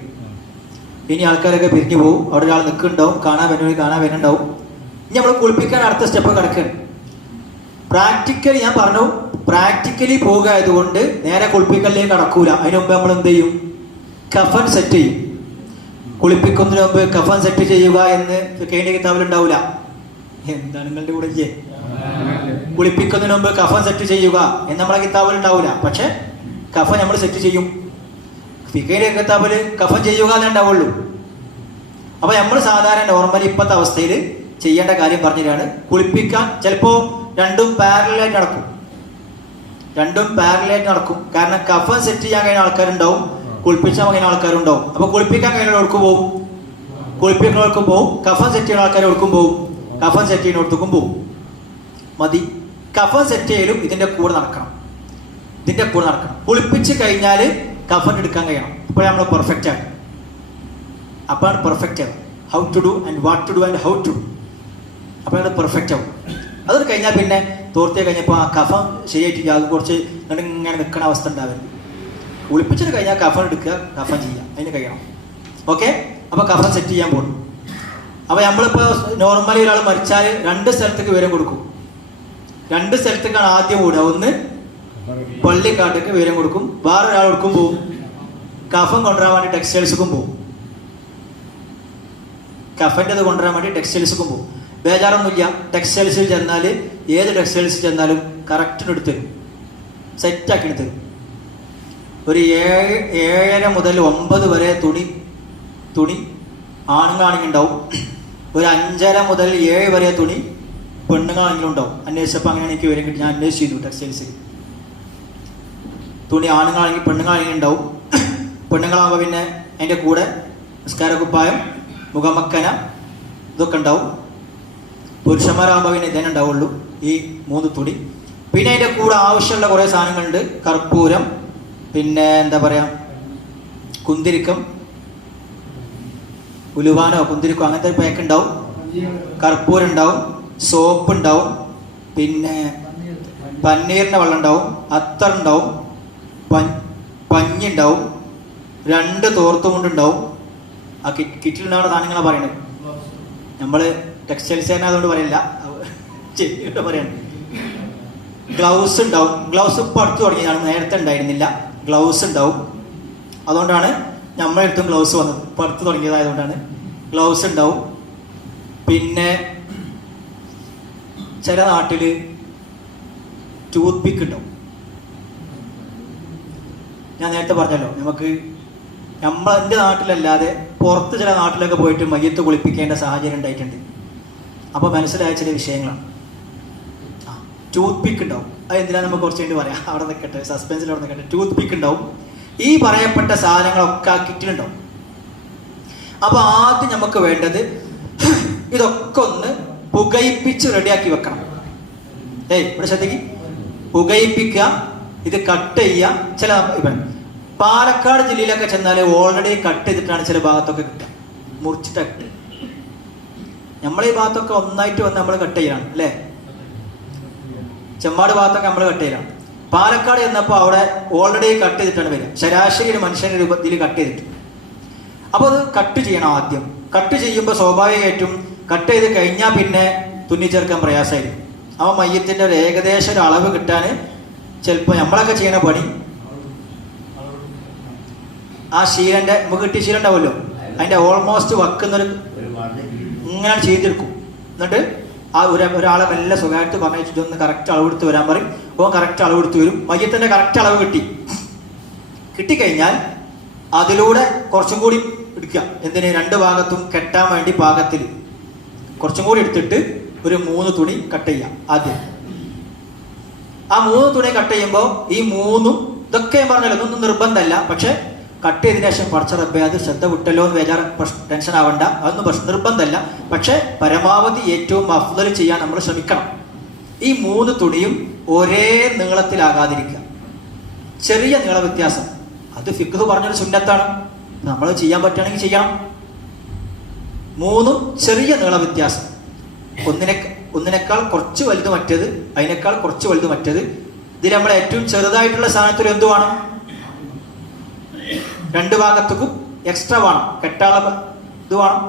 ഇനി ആൾക്കാരൊക്കെ പിരിഞ്ഞു പോകും. അവിടെ ഒരാൾ നിൽക്കുന്നുണ്ടാവും, കാണാൻ വരുന്നുണ്ടാവും. ഇനി നമ്മൾ കുളിപ്പിക്കാൻ അടുത്ത സ്റ്റെപ്പ് കിടക്കുകയാണ്. പ്രാക്ടിക്കലി ഞാൻ പറഞ്ഞു, പ്രാക്ടിക്കലി പോകുക ആയതുകൊണ്ട് നേരെ കുളിപ്പിക്കലിലേക്ക് കടക്കൂല. അതിന് മുമ്പ് നമ്മൾ എന്ത് ചെയ്യും? കഫൻ സെറ്റ് ചെയ്യും. കുളിപ്പിക്കുന്നതിന് മുമ്പ് കഫൻ സെറ്റ് ചെയ്യുക എന്ന് ഫിഖഹിന്റെ കിതാബിൽ ഉണ്ടാവില്ല. എന്താണ് നിങ്ങളുടെ കൂടെ ചെയ്യേ? കുളിപ്പിക്കുന്നതിന് മുമ്പ് കഫൻ സെറ്റ് ചെയ്യുക എന്ന് നമ്മളെ കിതാബിൽ ഉണ്ടാവില്ല. പക്ഷെ കഫൻ നമ്മൾ സെറ്റ് ചെയ്യും. ഫിഖഹിന്റെ കിതാബിൽ കഫൻ ചെയ്യുക എന്നേ ഉണ്ടാവുള്ളൂ. അപ്പൊ നമ്മൾ സാധാരണ നോർമലി ഇപ്പോഴത്തെ അവസ്ഥയിൽ ചെയ്യേണ്ട കാര്യം പറഞ്ഞിട്ടാണ്. കുളിപ്പിക്കാൻ ചിലപ്പോ രണ്ടും പാരലായിട്ട് നടക്കും. കാരണം കഫൻ സെറ്റ് ചെയ്യാൻ കഴിയുന്ന ആൾക്കാരുണ്ടാവും, കുളിപ്പിച്ചാൽ കഴിയുന്ന ആൾക്കാരുണ്ടാവും. അപ്പൊ കുളിപ്പിക്കാൻ കഴിയുന്നവർക്ക് പോകും, കുളിപ്പിക്കുന്നവർക്ക് പോകും. കഫൻ സെറ്റ് ചെയ്യുന്ന ആൾക്കാർ ഒടുക്കും പോകും, കഫൻ സെറ്റ് ചെയ്യുന്നവർക്കും പോകും. മതി. കഫൻ സെറ്റ് ചെയ്യലും ഇതിന്റെ കൂടെ നടക്കണം. കുളിപ്പിച്ച് കഴിഞ്ഞാൽ കഫൻ എടുക്കാൻ കഴിയണം. അപ്പോൾ നമ്മൾ പെർഫെക്റ്റ് ആണ്. അപ്പോഴാണ് പെർഫെക്റ്റ് ആവും. How to do and what to do and how to do. അപ്പോഴാണ് പെർഫെക്റ്റ് ആവും. അത് കഴിഞ്ഞാൽ പിന്നെ തോർത്തി കഴിഞ്ഞപ്പോൾ ആ കഫം ശരിയായിട്ടില്ല, അത് കുറച്ച് ഇങ്ങനെ നിൽക്കുന്ന അവസ്ഥ ഉണ്ടാവരുത്. കുളിപ്പിച്ചിട്ട് കഴിഞ്ഞാൽ കഫൻ എടുക്കുക, കഫൻ ചെയ്യുക, അതിന് കഴിയണം. ഓക്കെ. അപ്പൊ കഫൻ സെറ്റ് ചെയ്യാൻ പോകും. അപ്പൊ നമ്മളിപ്പോ നോർമലി ഒരാൾ മരിച്ചാൽ 2 സ്ഥലത്തേക്ക് വിവരം കൊടുക്കും. 2 സ്ഥലത്തേക്കാണ് ആദ്യം ഓടുക. ഒന്ന് പള്ളിക്കാട്ടേക്ക് വിവരം കൊടുക്കും, വേറെ ഒരാൾക്കും പോവും. കഫൻ കൊണ്ടുവരാൻ വേണ്ടി ടെക്സ്റ്റൈൽസുക്കും പോവും. കഫൻ്റെ കൊണ്ടുവരാൻ വേണ്ടി ടെക്സ്റ്റൈൽസുക്കും പോവും. ബേജാറൊന്നുമില്ല. ടെക്സ്റ്റൈൽസിൽ ചെന്നാൽ ഏത് ടെക്സ്റ്റൈൽസിൽ ചെന്നാലും കറക്റ്റിന് എടുത്തരും, സെറ്റാക്കി എടുത്തരും. ഒരു 7 മുതൽ 9 വരെ തുണി ആണുങ്ങളാണെങ്കിൽ ഉണ്ടാവും. ഒരു 5:30 മുതൽ 7 വരെ തുണി പെണ്ണുങ്ങളാണെങ്കിലും ഉണ്ടാവും. അന്വേഷിച്ചപ്പോൾ അങ്ങനെയാണ് എനിക്ക് വിവരം കിട്ടി. ഞാൻ അന്വേഷിച്ചു ടെക്സ്റ്റൈൽസിൽ. തുണി ആണുങ്ങളാണെങ്കിൽ പെണ്ണുങ്ങളാണെങ്കിൽ ഉണ്ടാവും. പെണ്ണുങ്ങളാകുമ്പോൾ പിന്നെ അതിൻ്റെ കൂടെ നിസ്കാരക്കുപ്പായം, മുഖമക്കന, ഇതൊക്കെ ഉണ്ടാവും. പുരുഷന്മാരാകുമ്പോൾ പിന്നെ ഇതന്നെ ഉണ്ടാവുള്ളൂ, ഈ 3 തുണി. പിന്നെ അതിൻ്റെ കൂടെ ആവശ്യമുള്ള കുറേ സാധനങ്ങളുണ്ട്. കർപ്പൂരം, പിന്നെ എന്താ പറയാ, കുന്തിരിക്കം, ഉലുവാനോ കുന്തിരിക്കോ അങ്ങനത്തെ പാക്ക് ഉണ്ടാവും. കർപ്പൂരം ഉണ്ടാവും, സോപ്പ് ഉണ്ടാവും, പിന്നെ പന്നീറിൻ്റെ വെള്ളം ഉണ്ടാവും, അത്തർ ഉണ്ടാവും, പഞ്ഞിണ്ടാവും, 2 തോർത്തുമുണ്ടുണ്ടാവും. ആ കിറ്റിലുണ്ടാവുന്ന സാധനങ്ങളാണ് പറയുന്നത്. നമ്മൾ ടെക്സ്റ്റൈൽസ് തന്നെ അതുകൊണ്ട് പറയില്ല, പറയണം. ഗ്ലൗസ് ഉണ്ടാവും. ഗ്ലൗസ് ഇപ്പോൾ അടുത്ത് തുടങ്ങിയതാണ്, നേരത്തെ ഉണ്ടായിരുന്നില്ല. ഗ്ലൗസ് ഉണ്ടാവും. അതുകൊണ്ടാണ് നമ്മളെ അടുത്തും ഗ്ലൗസ് വന്നത്. ഇപ്പോൾ അടുത്ത് തുടങ്ങിയതായതുകൊണ്ടാണ്. ഗ്ലൗസ് ഉണ്ടാവും. പിന്നെ ചില നാട്ടിൽ ടൂത്ത് പിക്ക് ഉണ്ടാവും. ഞാൻ നേരത്തെ പറഞ്ഞല്ലോ, എൻ്റെ നാട്ടിലല്ലാതെ പുറത്ത് ചില നാട്ടിലൊക്കെ പോയിട്ട് മയ്യത്ത് കുളിപ്പിക്കേണ്ട സാഹചര്യം ഉണ്ടായിട്ടുണ്ട്. അപ്പോൾ മനസ്സിലായ ചില വിഷയങ്ങളാണ്. ടൂത്ത് പിക്ക് ഉണ്ടാവും. അത് എന്തിനാ നമുക്ക് കുറച്ച് കഴിഞ്ഞ് പറയാം, അവിടെ നിൽക്കട്ടെ, സസ്പെൻസിൽ അവിടെ നിൽക്കട്ടെ. ടൂത്ത് പിക്ക് ഉണ്ടാവും. ഈ പറയപ്പെട്ട സാധനങ്ങളൊക്കെ ആ കിറ്റിലുണ്ടാവും. അപ്പോൾ ആദ്യം നമുക്ക് വേണ്ടത് ഇതൊക്കെ ഒന്ന് പുകയിപ്പിച്ച് റെഡിയാക്കി വെക്കണം. ഇവിടെ ശ്രദ്ധിക്കും, പുകയിപ്പിക്കുക, ഇത് കട്ട് ചെയ്യുക. ചില പാലക്കാട് ജില്ലയിലൊക്കെ ചെന്നാൽ ഓൾറെഡി കട്ട് ചെയ്തിട്ടാണ് ചില ഭാഗത്തൊക്കെ കിട്ടുക, മുറിച്ചിട്ട് കിട്ടുക. നമ്മളെ ഈ ഭാഗത്തൊക്കെ ഒന്നായിട്ട് വന്ന് നമ്മൾ കട്ട് ചെയ്യണം അല്ലേ. ചെമ്മാട് ഭാഗത്തൊക്കെ നമ്മൾ കട്ട് ചെയ്യണം. പാലക്കാട് ചെന്നപ്പോൾ അവിടെ ഓൾറെഡി കട്ട് ചെയ്തിട്ടാണ് വരിക, ശരാശരി ഒരു മനുഷ്യന്റെ രൂപത്തിൽ കട്ട് ചെയ്തിട്ട്. അപ്പോൾ അത് കട്ട് ചെയ്യണം ആദ്യം. കട്ട് ചെയ്യുമ്പോൾ സ്വാഭാവികമായിട്ടും കട്ട് ചെയ്ത് കഴിഞ്ഞാൽ പിന്നെ തുന്നിച്ചേർക്കാൻ പ്രയാസമായിരിക്കും. അപ്പോൾ മയ്യത്തിൻ്റെ ഒരു ഏകദേശം ഒരു അളവ് കിട്ടാൻ ചിലപ്പോൾ നമ്മളൊക്കെ ചെയ്യണ പണി ആ ശീലൻ്റെ നമുക്ക് കിട്ടിയ ശീലം ഉണ്ടാവുമല്ലോ, അതിൻ്റെ ഓൾമോസ്റ്റ് വക്കുന്നൊരു ഇങ്ങനെ ചെയ്തെടുക്കും. എന്നിട്ട് ആ ഒരാളെ മെല്ലെ സ്വകാര്യത്ത് പറഞ്ഞിട്ട് ഒന്ന് കറക്റ്റ് അളവെടുത്ത് വരാൻ പറയും. അപ്പോൾ കറക്റ്റ് അളവെടുത്ത് വരും. മയ്യത്തിൻ്റെ കറക്റ്റ് അളവ് കിട്ടിക്കഴിഞ്ഞാൽ അതിലൂടെ കുറച്ചും കൂടി എടുക്കുക. എന്തിന്? രണ്ട് ഭാഗത്തും കെട്ടാൻ വേണ്ടി പാകത്തിൽ കുറച്ചും കൂടി എടുത്തിട്ട് ഒരു 3 തുണി കട്ട് ചെയ്യാം ആദ്യം. ആ 3 തുണി കട്ട് ചെയ്യുമ്പോൾ ഈ 3 ഇതൊക്കെ ഞാൻ പറഞ്ഞല്ലോ, ഇതൊന്നും നിർബന്ധമല്ല. പക്ഷെ കട്ട് ചെയ്തതിനു ശേഷം പറിച്ച റബ്ബേ അത് ശ്രദ്ധ വിട്ടല്ലോ എന്ന് വേജാർ ടെൻഷൻ ആവണ്ട, അതൊന്നും നിർബന്ധമല്ല. പക്ഷെ പരമാവധി ഏറ്റവും അഫ്ദൽ ചെയ്യാൻ നമ്മൾ ശ്രമിക്കണം. ഈ 3 തുണിയും ഒരേ നീളത്തിലാകാതിരിക്കുക. ചെറിയ നീള വ്യത്യാസം, അത് ഫിഖ് പറഞ്ഞൊരു സുന്നത്താണ്, നമ്മൾ ചെയ്യാൻ പറ്റുകയാണെങ്കിൽ ചെയ്യണം. 3 ചെറിയ നീള വ്യത്യാസം, ഒന്നിനേക്കാൾ കുറച്ച് വലുത് മറ്റേത്, അതിനേക്കാൾ കുറച്ച് വലുത് മറ്റേത്. ഇതിൽ നമ്മൾ ഏറ്റവും ചെറുതായിട്ടുള്ള സാധനത്തിൽ എന്ത് വേണം? 2 ഭാഗത്തേക്കും എക്സ്ട്രാ വേണം, കെട്ടാള ഇത് വേണം.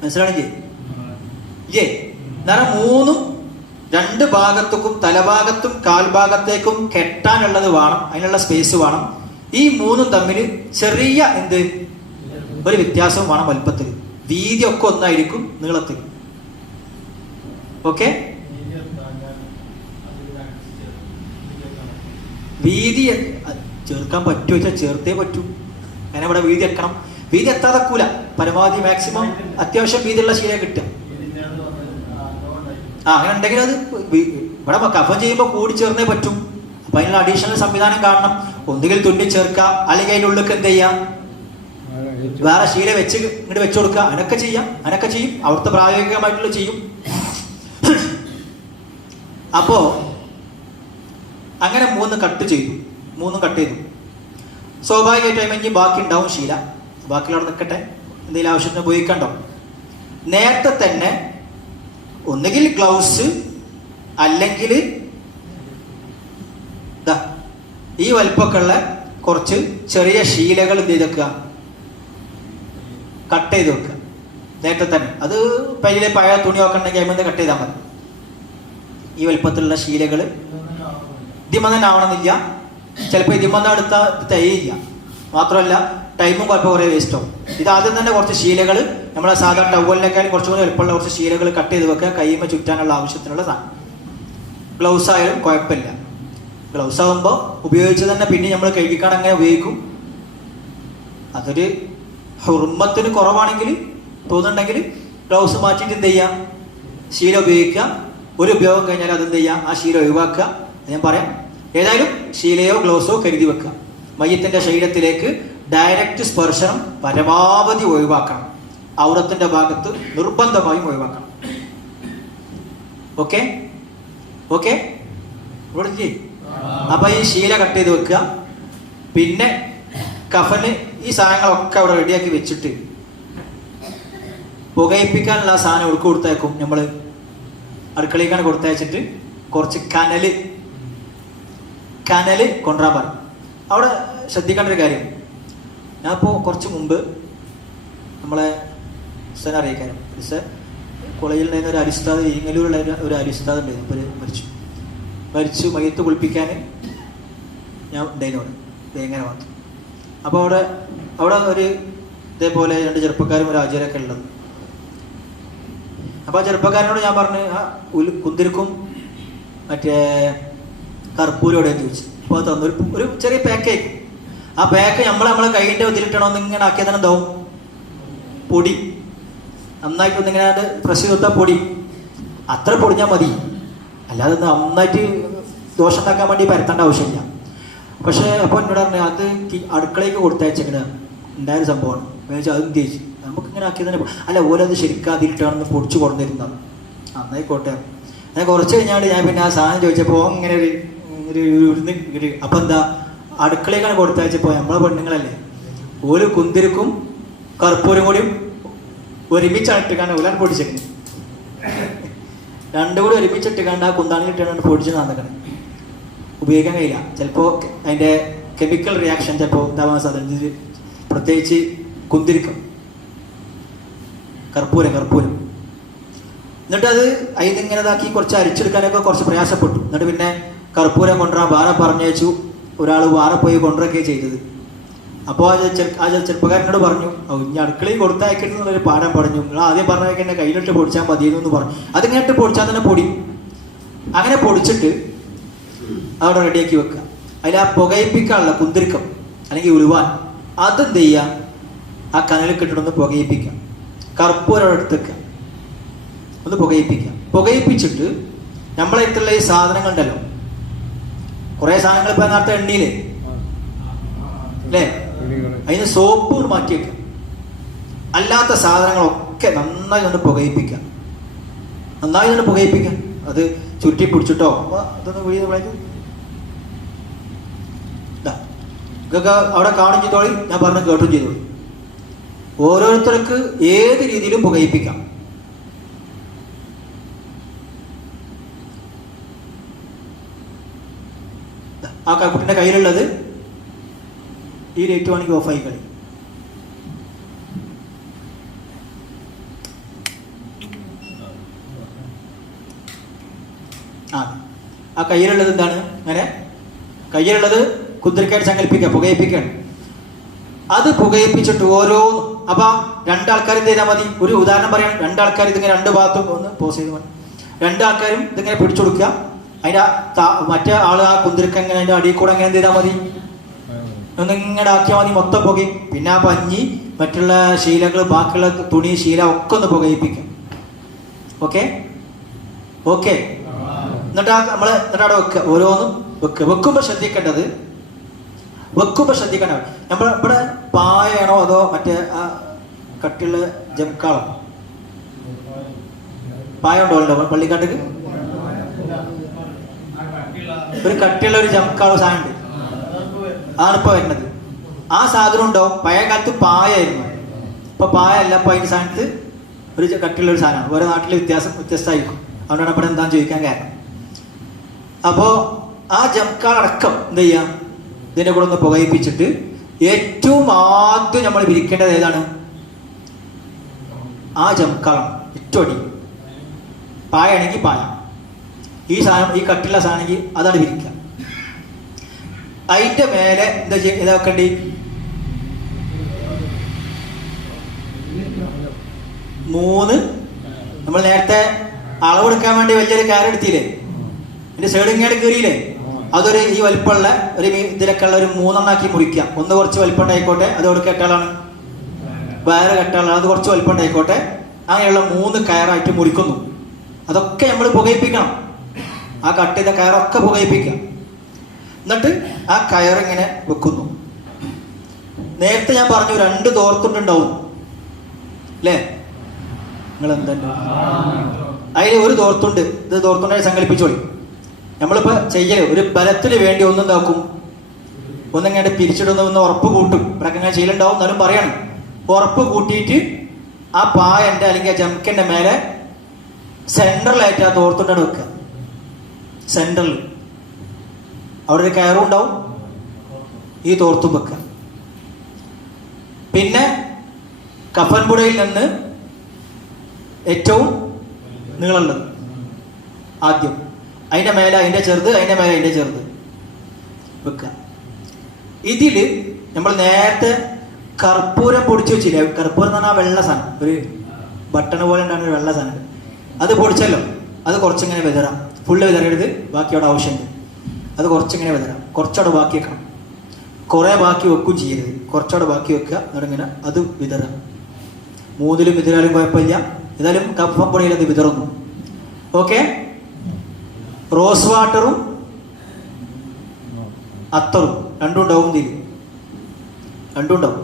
മനസ്സിലാണെങ്കിൽ നേരം 3 2 ഭാഗത്തേക്കും തലഭാഗത്തും കാൽഭാഗത്തേക്കും കെട്ടാനുള്ളത് വേണം, അതിനുള്ള സ്പേസ് വേണം. ഈ 3 തമ്മിൽ ചെറിയ ഒരു വ്യത്യാസവും വേണം വലുപ്പത്തിൽ. വീതി ഒക്കെ ഒന്നായിരിക്കും നീളത്തിൽ. ഓക്കെ, വീതി ചേർക്കാൻ പറ്റുമോ വെച്ചാൽ ചേർത്തേ പറ്റൂ. അങ്ങനെ ഇവിടെ വീതി എത്തണം. വീതി എത്താതെക്കൂല, പരമാവധി മാക്സിമം അത്യാവശ്യം വീതിയുള്ള ശീല കിട്ടുക. അങ്ങനെ ഉണ്ടെങ്കിൽ അത് ഇവിടെ കഫൻ ചെയ്യുമ്പോൾ കൂടി ചേർന്നേ പറ്റും. അപ്പൊ അതിനുള്ള അഡീഷണൽ സംവിധാനം കാണണം. ഒന്നുകിൽ തുന്നി ചേർക്കാം, അല്ലെങ്കിൽ അതിൻ്റെ ഉള്ളിൽ എന്ത് ചെയ്യാം, വേറെ ശീല വെച്ച് ഇങ്ങോട്ട് വെച്ചു കൊടുക്കുക. അതിനൊക്കെ ചെയ്യാം, അതിനൊക്കെ ചെയ്യും, അവിടുത്തെ പ്രായോഗികമായിട്ടുള്ള ചെയ്യും. അപ്പോ അങ്ങനെ 3 കട്ട് ചെയ്തു. സ്വാഭാവികമായിട്ടും ഇനി ബാക്കി ഉണ്ടാവും ശീല, ബാക്കിയുള്ള നിൽക്കട്ടെ, എന്തെങ്കിലും ആവശ്യത്തിന് ഉപയോഗിക്കണ്ടോ. നേരത്തെ തന്നെ ഒന്നുകിൽ ഗ്ലൗസ് അല്ലെങ്കിൽ ഈ വലിപ്പമൊക്കെ ഉള്ള കുറച്ച് ചെറിയ ശീലകൾ എന്ത് ചെയ്തേക്കുക, കട്ട് ചെയ്ത് വെക്കുക നേരത്തെ തന്നെ. അത് പയ്യിലെ പഴയ തുണിയൊക്കെ ഉണ്ടെങ്കിൽ അതിൽ കട്ട് ചെയ്താൽ മതി. ഈ വലിപ്പത്തിലുള്ള ശീലകൾ ഇതിമ തന്നെ ആവണമെന്നില്ല. ചിലപ്പോൾ ഇതിമ എടുത്താൽ തയ്യില്ല. മാത്രമല്ല ടൈമും കുഴപ്പം കുറേ വേസ്റ്റ് ആവും. ഇത് ആദ്യം തന്നെ കുറച്ച് ശീലകൾ നമ്മളെ സാധാരണ ടവലിനേക്കാളും കുറച്ചുകൂടി എളുപ്പമുള്ള കുറച്ച് ശീലകൾ കട്ട് ചെയ്ത് വെക്കുക, കൈമ ചുറ്റാനുള്ള ആവശ്യത്തിനുള്ള സാധനം. ഗ്ലൗസ് ആയാലും കുഴപ്പമില്ല. ഗ്ലൗസ് ആകുമ്പോൾ ഉപയോഗിച്ച് തന്നെ പിന്നെ നമ്മൾ കഴുകിക്കാൻ അങ്ങനെ ഉപയോഗിക്കും. അതൊരു ഹുർമത്തിന് കുറവാണെങ്കിൽ തോന്നുന്നുണ്ടെങ്കിൽ ഗ്ലൗസ് മാറ്റിയിട്ട് എന്ത് ചെയ്യാം, ശീല ഉപയോഗിക്കുക. ഒരു ഉപയോഗം കഴിഞ്ഞാൽ അതെന്ത് ചെയ്യാം, ആ ശീല ഒഴിവാക്കുക. ഞാൻ പറയാം, ഏതായാലും ശീലയോ ഗ്ലൗസോ കരുതി വെക്കുക. മയ്യത്തിന്റെ ശരീരത്തിലേക്ക് ഡയറക്റ്റ് സ്പർശനം പരമാവധി ഒഴിവാക്കണം. ഔറത്തിന്റെ ഭാഗത്ത് നിർബന്ധമായും ഒഴിവാക്കണം. ഓക്കെ ഓക്കെ ഇവിടെ. അപ്പൊ ഈ ശീല കട്ട് ചെയ്ത് വെക്കുക. പിന്നെ കഫന് ഈ സാധനങ്ങളൊക്കെ അവിടെ റെഡിയാക്കി വെച്ചിട്ട് പുകയിപ്പിക്കാനുള്ള സാധനം എടുക്ക് കൊടുത്തേക്കും. നമ്മൾ അടുക്കളയിലേക്കാണ് കൊടുത്തയച്ചിട്ട് കുറച്ച് കനല് കൊണ്ടുവരാൻ പറയും. അവിടെ ശ്രദ്ധിക്കേണ്ട ഒരു കാര്യം, ഞാൻ ഇപ്പോൾ കുറച്ച് മുമ്പ് നമ്മളെ ഉസ്താദിനെ അറിയിക്കാനും കോളേജിൽ ഉണ്ടായിരുന്ന ഒരു അരിസ്താദ്, ഇരിങ്ങലൂരുള്ള ഒരു അരിസ്താദ് ഉണ്ടായിരുന്നു. അപ്പോൾ മരിച്ചു മയ്യത്ത് കുളിപ്പിക്കാൻ ഞാൻ ഉണ്ടായിരുന്നു വേങ്ങര മാത്രം. അപ്പോൾ അവിടെ ഒരു ഇതേപോലെ 2 ചെറുപ്പക്കാരും ഒരു ആചാര്യൊക്കെ ഉള്ളത്. അപ്പോൾ ആ ചെറുപ്പക്കാരനോട് ഞാൻ പറഞ്ഞു, ആ കുന്തിരിക്കും മറ്റേ കർപ്പൂരോടെ ചോദിച്ചു. അപ്പോൾ അത് തന്നു ഒരു ചെറിയ പാക്കേക്ക്. ആ പാക്ക് നമ്മളെ കൈയിൻ്റെ ഇതിലിട്ടണമെന്ന് ഇങ്ങനെ ആക്കിയാൽ തന്നെ എന്താവും, പൊടി നന്നായിട്ട് ഒന്നിങ്ങനെ പ്രസ് ചെയ്താൽ പൊടി, അത്ര പൊടിഞ്ഞാൽ മതി. അല്ലാതെ നന്നായിട്ട് ദോഷം ഉണ്ടാക്കാൻ വേണ്ടി പരത്തേണ്ട ആവശ്യമില്ല. പക്ഷേ അപ്പോൾ എന്നോട് പറഞ്ഞു അത് അടുക്കളയ്ക്ക് കൊടുത്തയച്ചെങ്ങനെ ഉണ്ടായൊരു സംഭവമാണ്. ചോദിച്ചാൽ അതും തേച്ച് നമുക്കിങ്ങനെ ആക്കി തന്നെ അല്ല ഓരത് ശരിക്കാതിട്ടാണെന്ന് പൊടിച്ച് കൊടുത്തിരുന്നത്. അന്നായിക്കോട്ടെ. ഞാൻ കുറച്ച് കഴിഞ്ഞാൽ ഞാൻ പിന്നെ ആ സാധനം ചോദിച്ചപ്പോൾ ഇങ്ങനെ ഒരു അപ്പം എന്താ അടുക്കളയ്ക്കാണ് കൊടുത്തയച്ചപ്പോൾ നമ്മളെ പെണ്ണുങ്ങളല്ലേ ഒരു കുന്തിരിക്കും കർപ്പൂരം കൂടിയും ഒരുമിച്ചിട്ടിക്കാണ്ട് ഒരാൾ പൊടിച്ചേക്കുന്നത് രണ്ടും കൂടി ഒരുമിച്ചിട്ടിക്കാണ്ട് ആ കുന്താണി ഇട്ടാണ് പൊടിച്ച് നടക്കണം. ഉപയോഗിക്കാൻ കഴിയില്ല. ചിലപ്പോൾ അതിൻ്റെ കെമിക്കൽ റിയാക്ഷൻ ചിലപ്പോൾ ഉണ്ടാവാൻ സാധ്യത. പ്രത്യേകിച്ച് കുന്തിരിക്കം കർപ്പൂരം എന്നിട്ട് അത് അതിനിങ്ങനെ ഇതാക്കി കുറച്ച് അരിച്ചെടുക്കാനൊക്കെ കുറച്ച് പ്രയാസപ്പെട്ടു. എന്നിട്ട് പിന്നെ കർപ്പൂരം കൊണ്ടുവരാൻ വേറെ പറഞ്ഞയച്ചു. ഒരാൾ വേറെ പോയി കൊണ്ടുവരൊക്കെ ചെയ്തത്. അപ്പോൾ ആ ചെറുപ്പക്കാരനോട് പറഞ്ഞു ഇനി അടുക്കളയിൽ കൊടുത്തയക്കരുത് എന്നുള്ളൊരു പാഠം പറഞ്ഞു. നിങ്ങൾ ആദ്യം പറഞ്ഞതൊക്കെ എന്നെ കയ്യിലിട്ട് പൊടിച്ചാൽ മതിയെന്ന് പറഞ്ഞു. അതിങ്ങോട്ട് പൊടിച്ചാൽ തന്നെ പൊടി. അങ്ങനെ പൊടിച്ചിട്ട് അവിടെ റെഡിയാക്കി വെക്കുക. അതിൽ ആ പുകയിപ്പിക്കാനുള്ള കുന്തിരിക്കം അല്ലെങ്കിൽ ഉലുവാൻ അതെന്ത് ചെയ്യുക ആ കനലിൽ കിട്ടണമെന്ന് പുകയിപ്പിക്കുക. കർപ്പൂരം എടുത്ത് വെക്കുക, ഒന്ന് പുകയിപ്പിക്കുക. പുകയിപ്പിച്ചിട്ട് നമ്മളെ അടുത്തുള്ള ഈ സാധനങ്ങൾ ഉണ്ടല്ലോ, കുറേ സാധനങ്ങൾ ഇപ്പം നേരത്തെ എണ്ണയില്ലേ അല്ലേ, അതിന് സോപ്പ് മാറ്റി വെക്കുക. അല്ലാത്ത സാധനങ്ങളൊക്കെ നന്നായി കൊണ്ട് പുകയിപ്പിക്കുക. അത് ചുറ്റി പിടിച്ചിട്ടോ അതൊന്ന് വീഴുന്ന ഇതൊക്കെ അവിടെ കാണും ചെയ്തോളി, ഞാൻ പറഞ്ഞ് കേട്ടും ചെയ്തോളി. ഓരോരുത്തർക്ക് ഏത് രീതിയിലും പുകയിപ്പിക്കാം. ആ കുട്ടിന്റെ കയ്യിലുള്ളത് ഈ ലൈറ്റ് വേണമെങ്കിൽ ഓഫായി കളി. ആ കയ്യിലുള്ളത് എന്താണ്? അങ്ങനെ കയ്യിലുള്ളത് കുന്തിരിക്കാൻ സങ്കല്പിക്കുക, പുകയിപ്പിക്കുകയാണ്. അത് പുകയിപ്പിച്ചിട്ട് ഓരോന്നും അപ്പൊ രണ്ടാൾക്കാർ എന്ത് ചെയ്താൽ മതി? ഒരു ഉദാഹരണം പറയാം. രണ്ടാൾക്കാർ ഇതിങ്ങനെ രണ്ട് ഭാഗത്തും ഒന്ന് പോസ് ചെയ്ത് മതി. രണ്ടാൾക്കാരും ഇതിങ്ങനെ പിടിച്ചു കൊടുക്കുക. അതിന്റെ മറ്റേ ആള് ആ കുന്തിരിക്ക ഇങ്ങനെ അതിന്റെ അടിയിൽ കൂടെ അങ്ങനെ എന്ത് ചെയ്താൽ മതി? ഒന്നിങ്ങനെ ആക്കിയാൽ മതി. മൊത്തം പുകയും. പിന്നെ ആ പഞ്ഞി മറ്റുള്ള ശീലകൾ ബാക്കിയുള്ള തുണി ശീല ഒക്കെ ഒന്ന് പുകയിപ്പിക്കാം. ഓക്കെ ഓക്കെ എന്നിട്ട് അവിടെ വെക്കുക. ഓരോന്നും വെക്കുമ്പോൾ ശ്രദ്ധിക്കേണ്ടത് നമ്മൾ ഇവിടെ പായയാണോ അതോ മറ്റേ ആ കട്ടിയുള്ള ജംക്കാളോ? പായ ഉണ്ടോ പള്ളിക്കാട്ടിക്ക്? ഒരു കട്ടിയുള്ള ഒരു ജംക്കാളോ സാധനം ഉണ്ട്, അതാണിപ്പോ വരുന്നത്. ആ സാധനം ഉണ്ടാവും. പഴയ കാലത്ത് പായായിരുന്നു, ഇപ്പൊ പായല്ല. അപ്പൊ അതിന്റെ സ്ഥാനത്ത് ഒരു കട്ടിയുള്ള ഒരു സാധനമാണ്. ഓരോ നാട്ടിലെ വ്യത്യസ്തമായിരിക്കും. അതുകൊണ്ടാണ് ഇവിടെ എന്താന്ന് ചോദിക്കാൻ കാരണം. അപ്പോ ആ ജംക്കാളടക്കം എന്ത് ചെയ്യാം? ഇതിനെ കൂടെ ഒന്ന് പുകയിപ്പിച്ചിട്ട് ഏറ്റവും ആദ്യം നമ്മൾ വിരിക്കേണ്ടത് ഏതാണ്? ആ ജംക്കാളം. ഏറ്റവും അടി പായാണെങ്കിൽ പായ, ഈ സാധനം ഈ കട്ടിലുള്ള സാധനമെങ്കിൽ അതാണ് വിരിക്കുക. അതിന്റെ മേലെ എന്താ ഇതാക്കണ്ടി? നമ്മൾ നേരത്തെ അളവെടുക്കാൻ വേണ്ടി വലിയൊരു കയർ എടുത്തില്ലേ, എന്റെ സൈഡിങ്ങാട് കീറിയില്ലേ, അതൊരു ഈ വലിപ്പമുള്ള ഒരു ഇതിലൊക്കെ ഉള്ള ഒരു 3 മുറിക്കാം. ഒന്ന് കുറച്ച് വലിപ്പം ഉണ്ടായിക്കോട്ടെ, അതോട് കെട്ടാളാണ്. വേറെ കെട്ടാളാണ്, അത് കുറച്ച് വലിപ്പം ഉണ്ടായിക്കോട്ടെ. അങ്ങനെയുള്ള 3 കയറായിട്ട് മുറിക്കുന്നു. അതൊക്കെ നമ്മൾ പുകയിപ്പിക്കണം. ആ കട്ട് ചെയ്ത കയറൊക്കെ പുകയിപ്പിക്കാം. എന്നിട്ട് ആ കയറിങ്ങനെ വെക്കുന്നു. നേരത്തെ ഞാൻ പറഞ്ഞു 2 തോർത്തുണ്ടുണ്ടാവും അല്ലേ? നിങ്ങൾ എന്താ അതിൽ ഒരു തോർത്തുണ്ട്. ഇത് തോർത്തുണ്ടായി സങ്കല്പിച്ചോളി. നമ്മളിപ്പോ ചെയ്യല് ഒരു ബലത്തിന് വേണ്ടി ഒന്നുണ്ടാക്കും, ഒന്നിങ്ങനെ പിരിച്ചിടുന്ന ഉറപ്പ് കൂട്ടും. ഇവിടെ അങ്ങനെ ചെയ്യലുണ്ടാവും, എന്നാലും പറയണം. ഉറപ്പ് കൂട്ടിയിട്ട് ആ പായന്റെ അല്ലെങ്കിൽ ആ ജംക്കന്റെ മേലെ സെൻട്രലായിട്ട് ആ തോർത്തുണ്ടാണ് വെക്കുക. സെൻട്രൽ അവിടെ ഒരു കയറും ഉണ്ടാവും, ഈ തോർത്തും വെക്കുക. പിന്നെ കഫൻപുടയിൽ നിന്ന് ഏറ്റവും നീളമുള്ളത് ആദ്യം, അതിന്റെ മേലെ അതിന്റെ ചെറുത്, അതിന്റെ മേലെ അതിന്റെ ചെറുത് വെക്കുക. ഇതില് നമ്മൾ നേരത്തെ കർപ്പൂരം പൊടിച്ചു വെച്ചില്ലേ? കർപ്പൂരം എന്ന് പറഞ്ഞാൽ വെള്ള സാധനം, ഒരു ബട്ടൺ പോലെ ഉണ്ടാകുന്ന വെള്ള സാധനം. അത് പൊടിച്ചല്ലോ, അത് കുറച്ചിങ്ങനെ വിതറാം. ഫുള്ള് വിതറരുത്, ബാക്കി അവിടെ ആവശ്യമുണ്ട്. അത് കുറച്ചിങ്ങനെ വിതറാം. കുറച്ചവിടെ ബാക്കി വെക്കണം. കുറേ ബാക്കി വെക്കും ചെയ്യരുത്. കുറച്ചവിടെ ബാക്കി വെക്കുക. എന്നിട്ടിങ്ങനെ അത് വിതറാം. 3 വിതറാലും കുഴപ്പമില്ല. ഏതായാലും കഫം പൊടിയിൽ അത് വിതറുന്നു. ഓക്കെ. റോസ് വാട്ടറും അത്തറും രണ്ടും ഉണ്ടാവും ഇതിൽ, രണ്ടും ഉണ്ടാവും.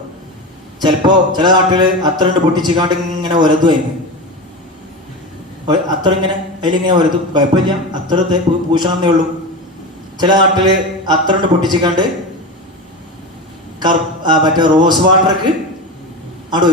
ചിലപ്പോൾ ചില നാട്ടിൽ അത്തറുണ്ട് പൊട്ടിച്ചിക്കാണ്ട് ഇങ്ങനെ ഒരതും അതിന് അത്തറിങ്ങനെ അതിലിങ്ങനെ ഒരതും, കുഴപ്പമില്ല, അത്തറ് പൂശണമെന്നേ ഉള്ളൂ. ചില നാട്ടിൽ അത്തറുണ്ട് പൊട്ടിച്ചിക്കാണ്ട് മറ്റേ റോസ് വാട്ടർക്ക് അവിടെ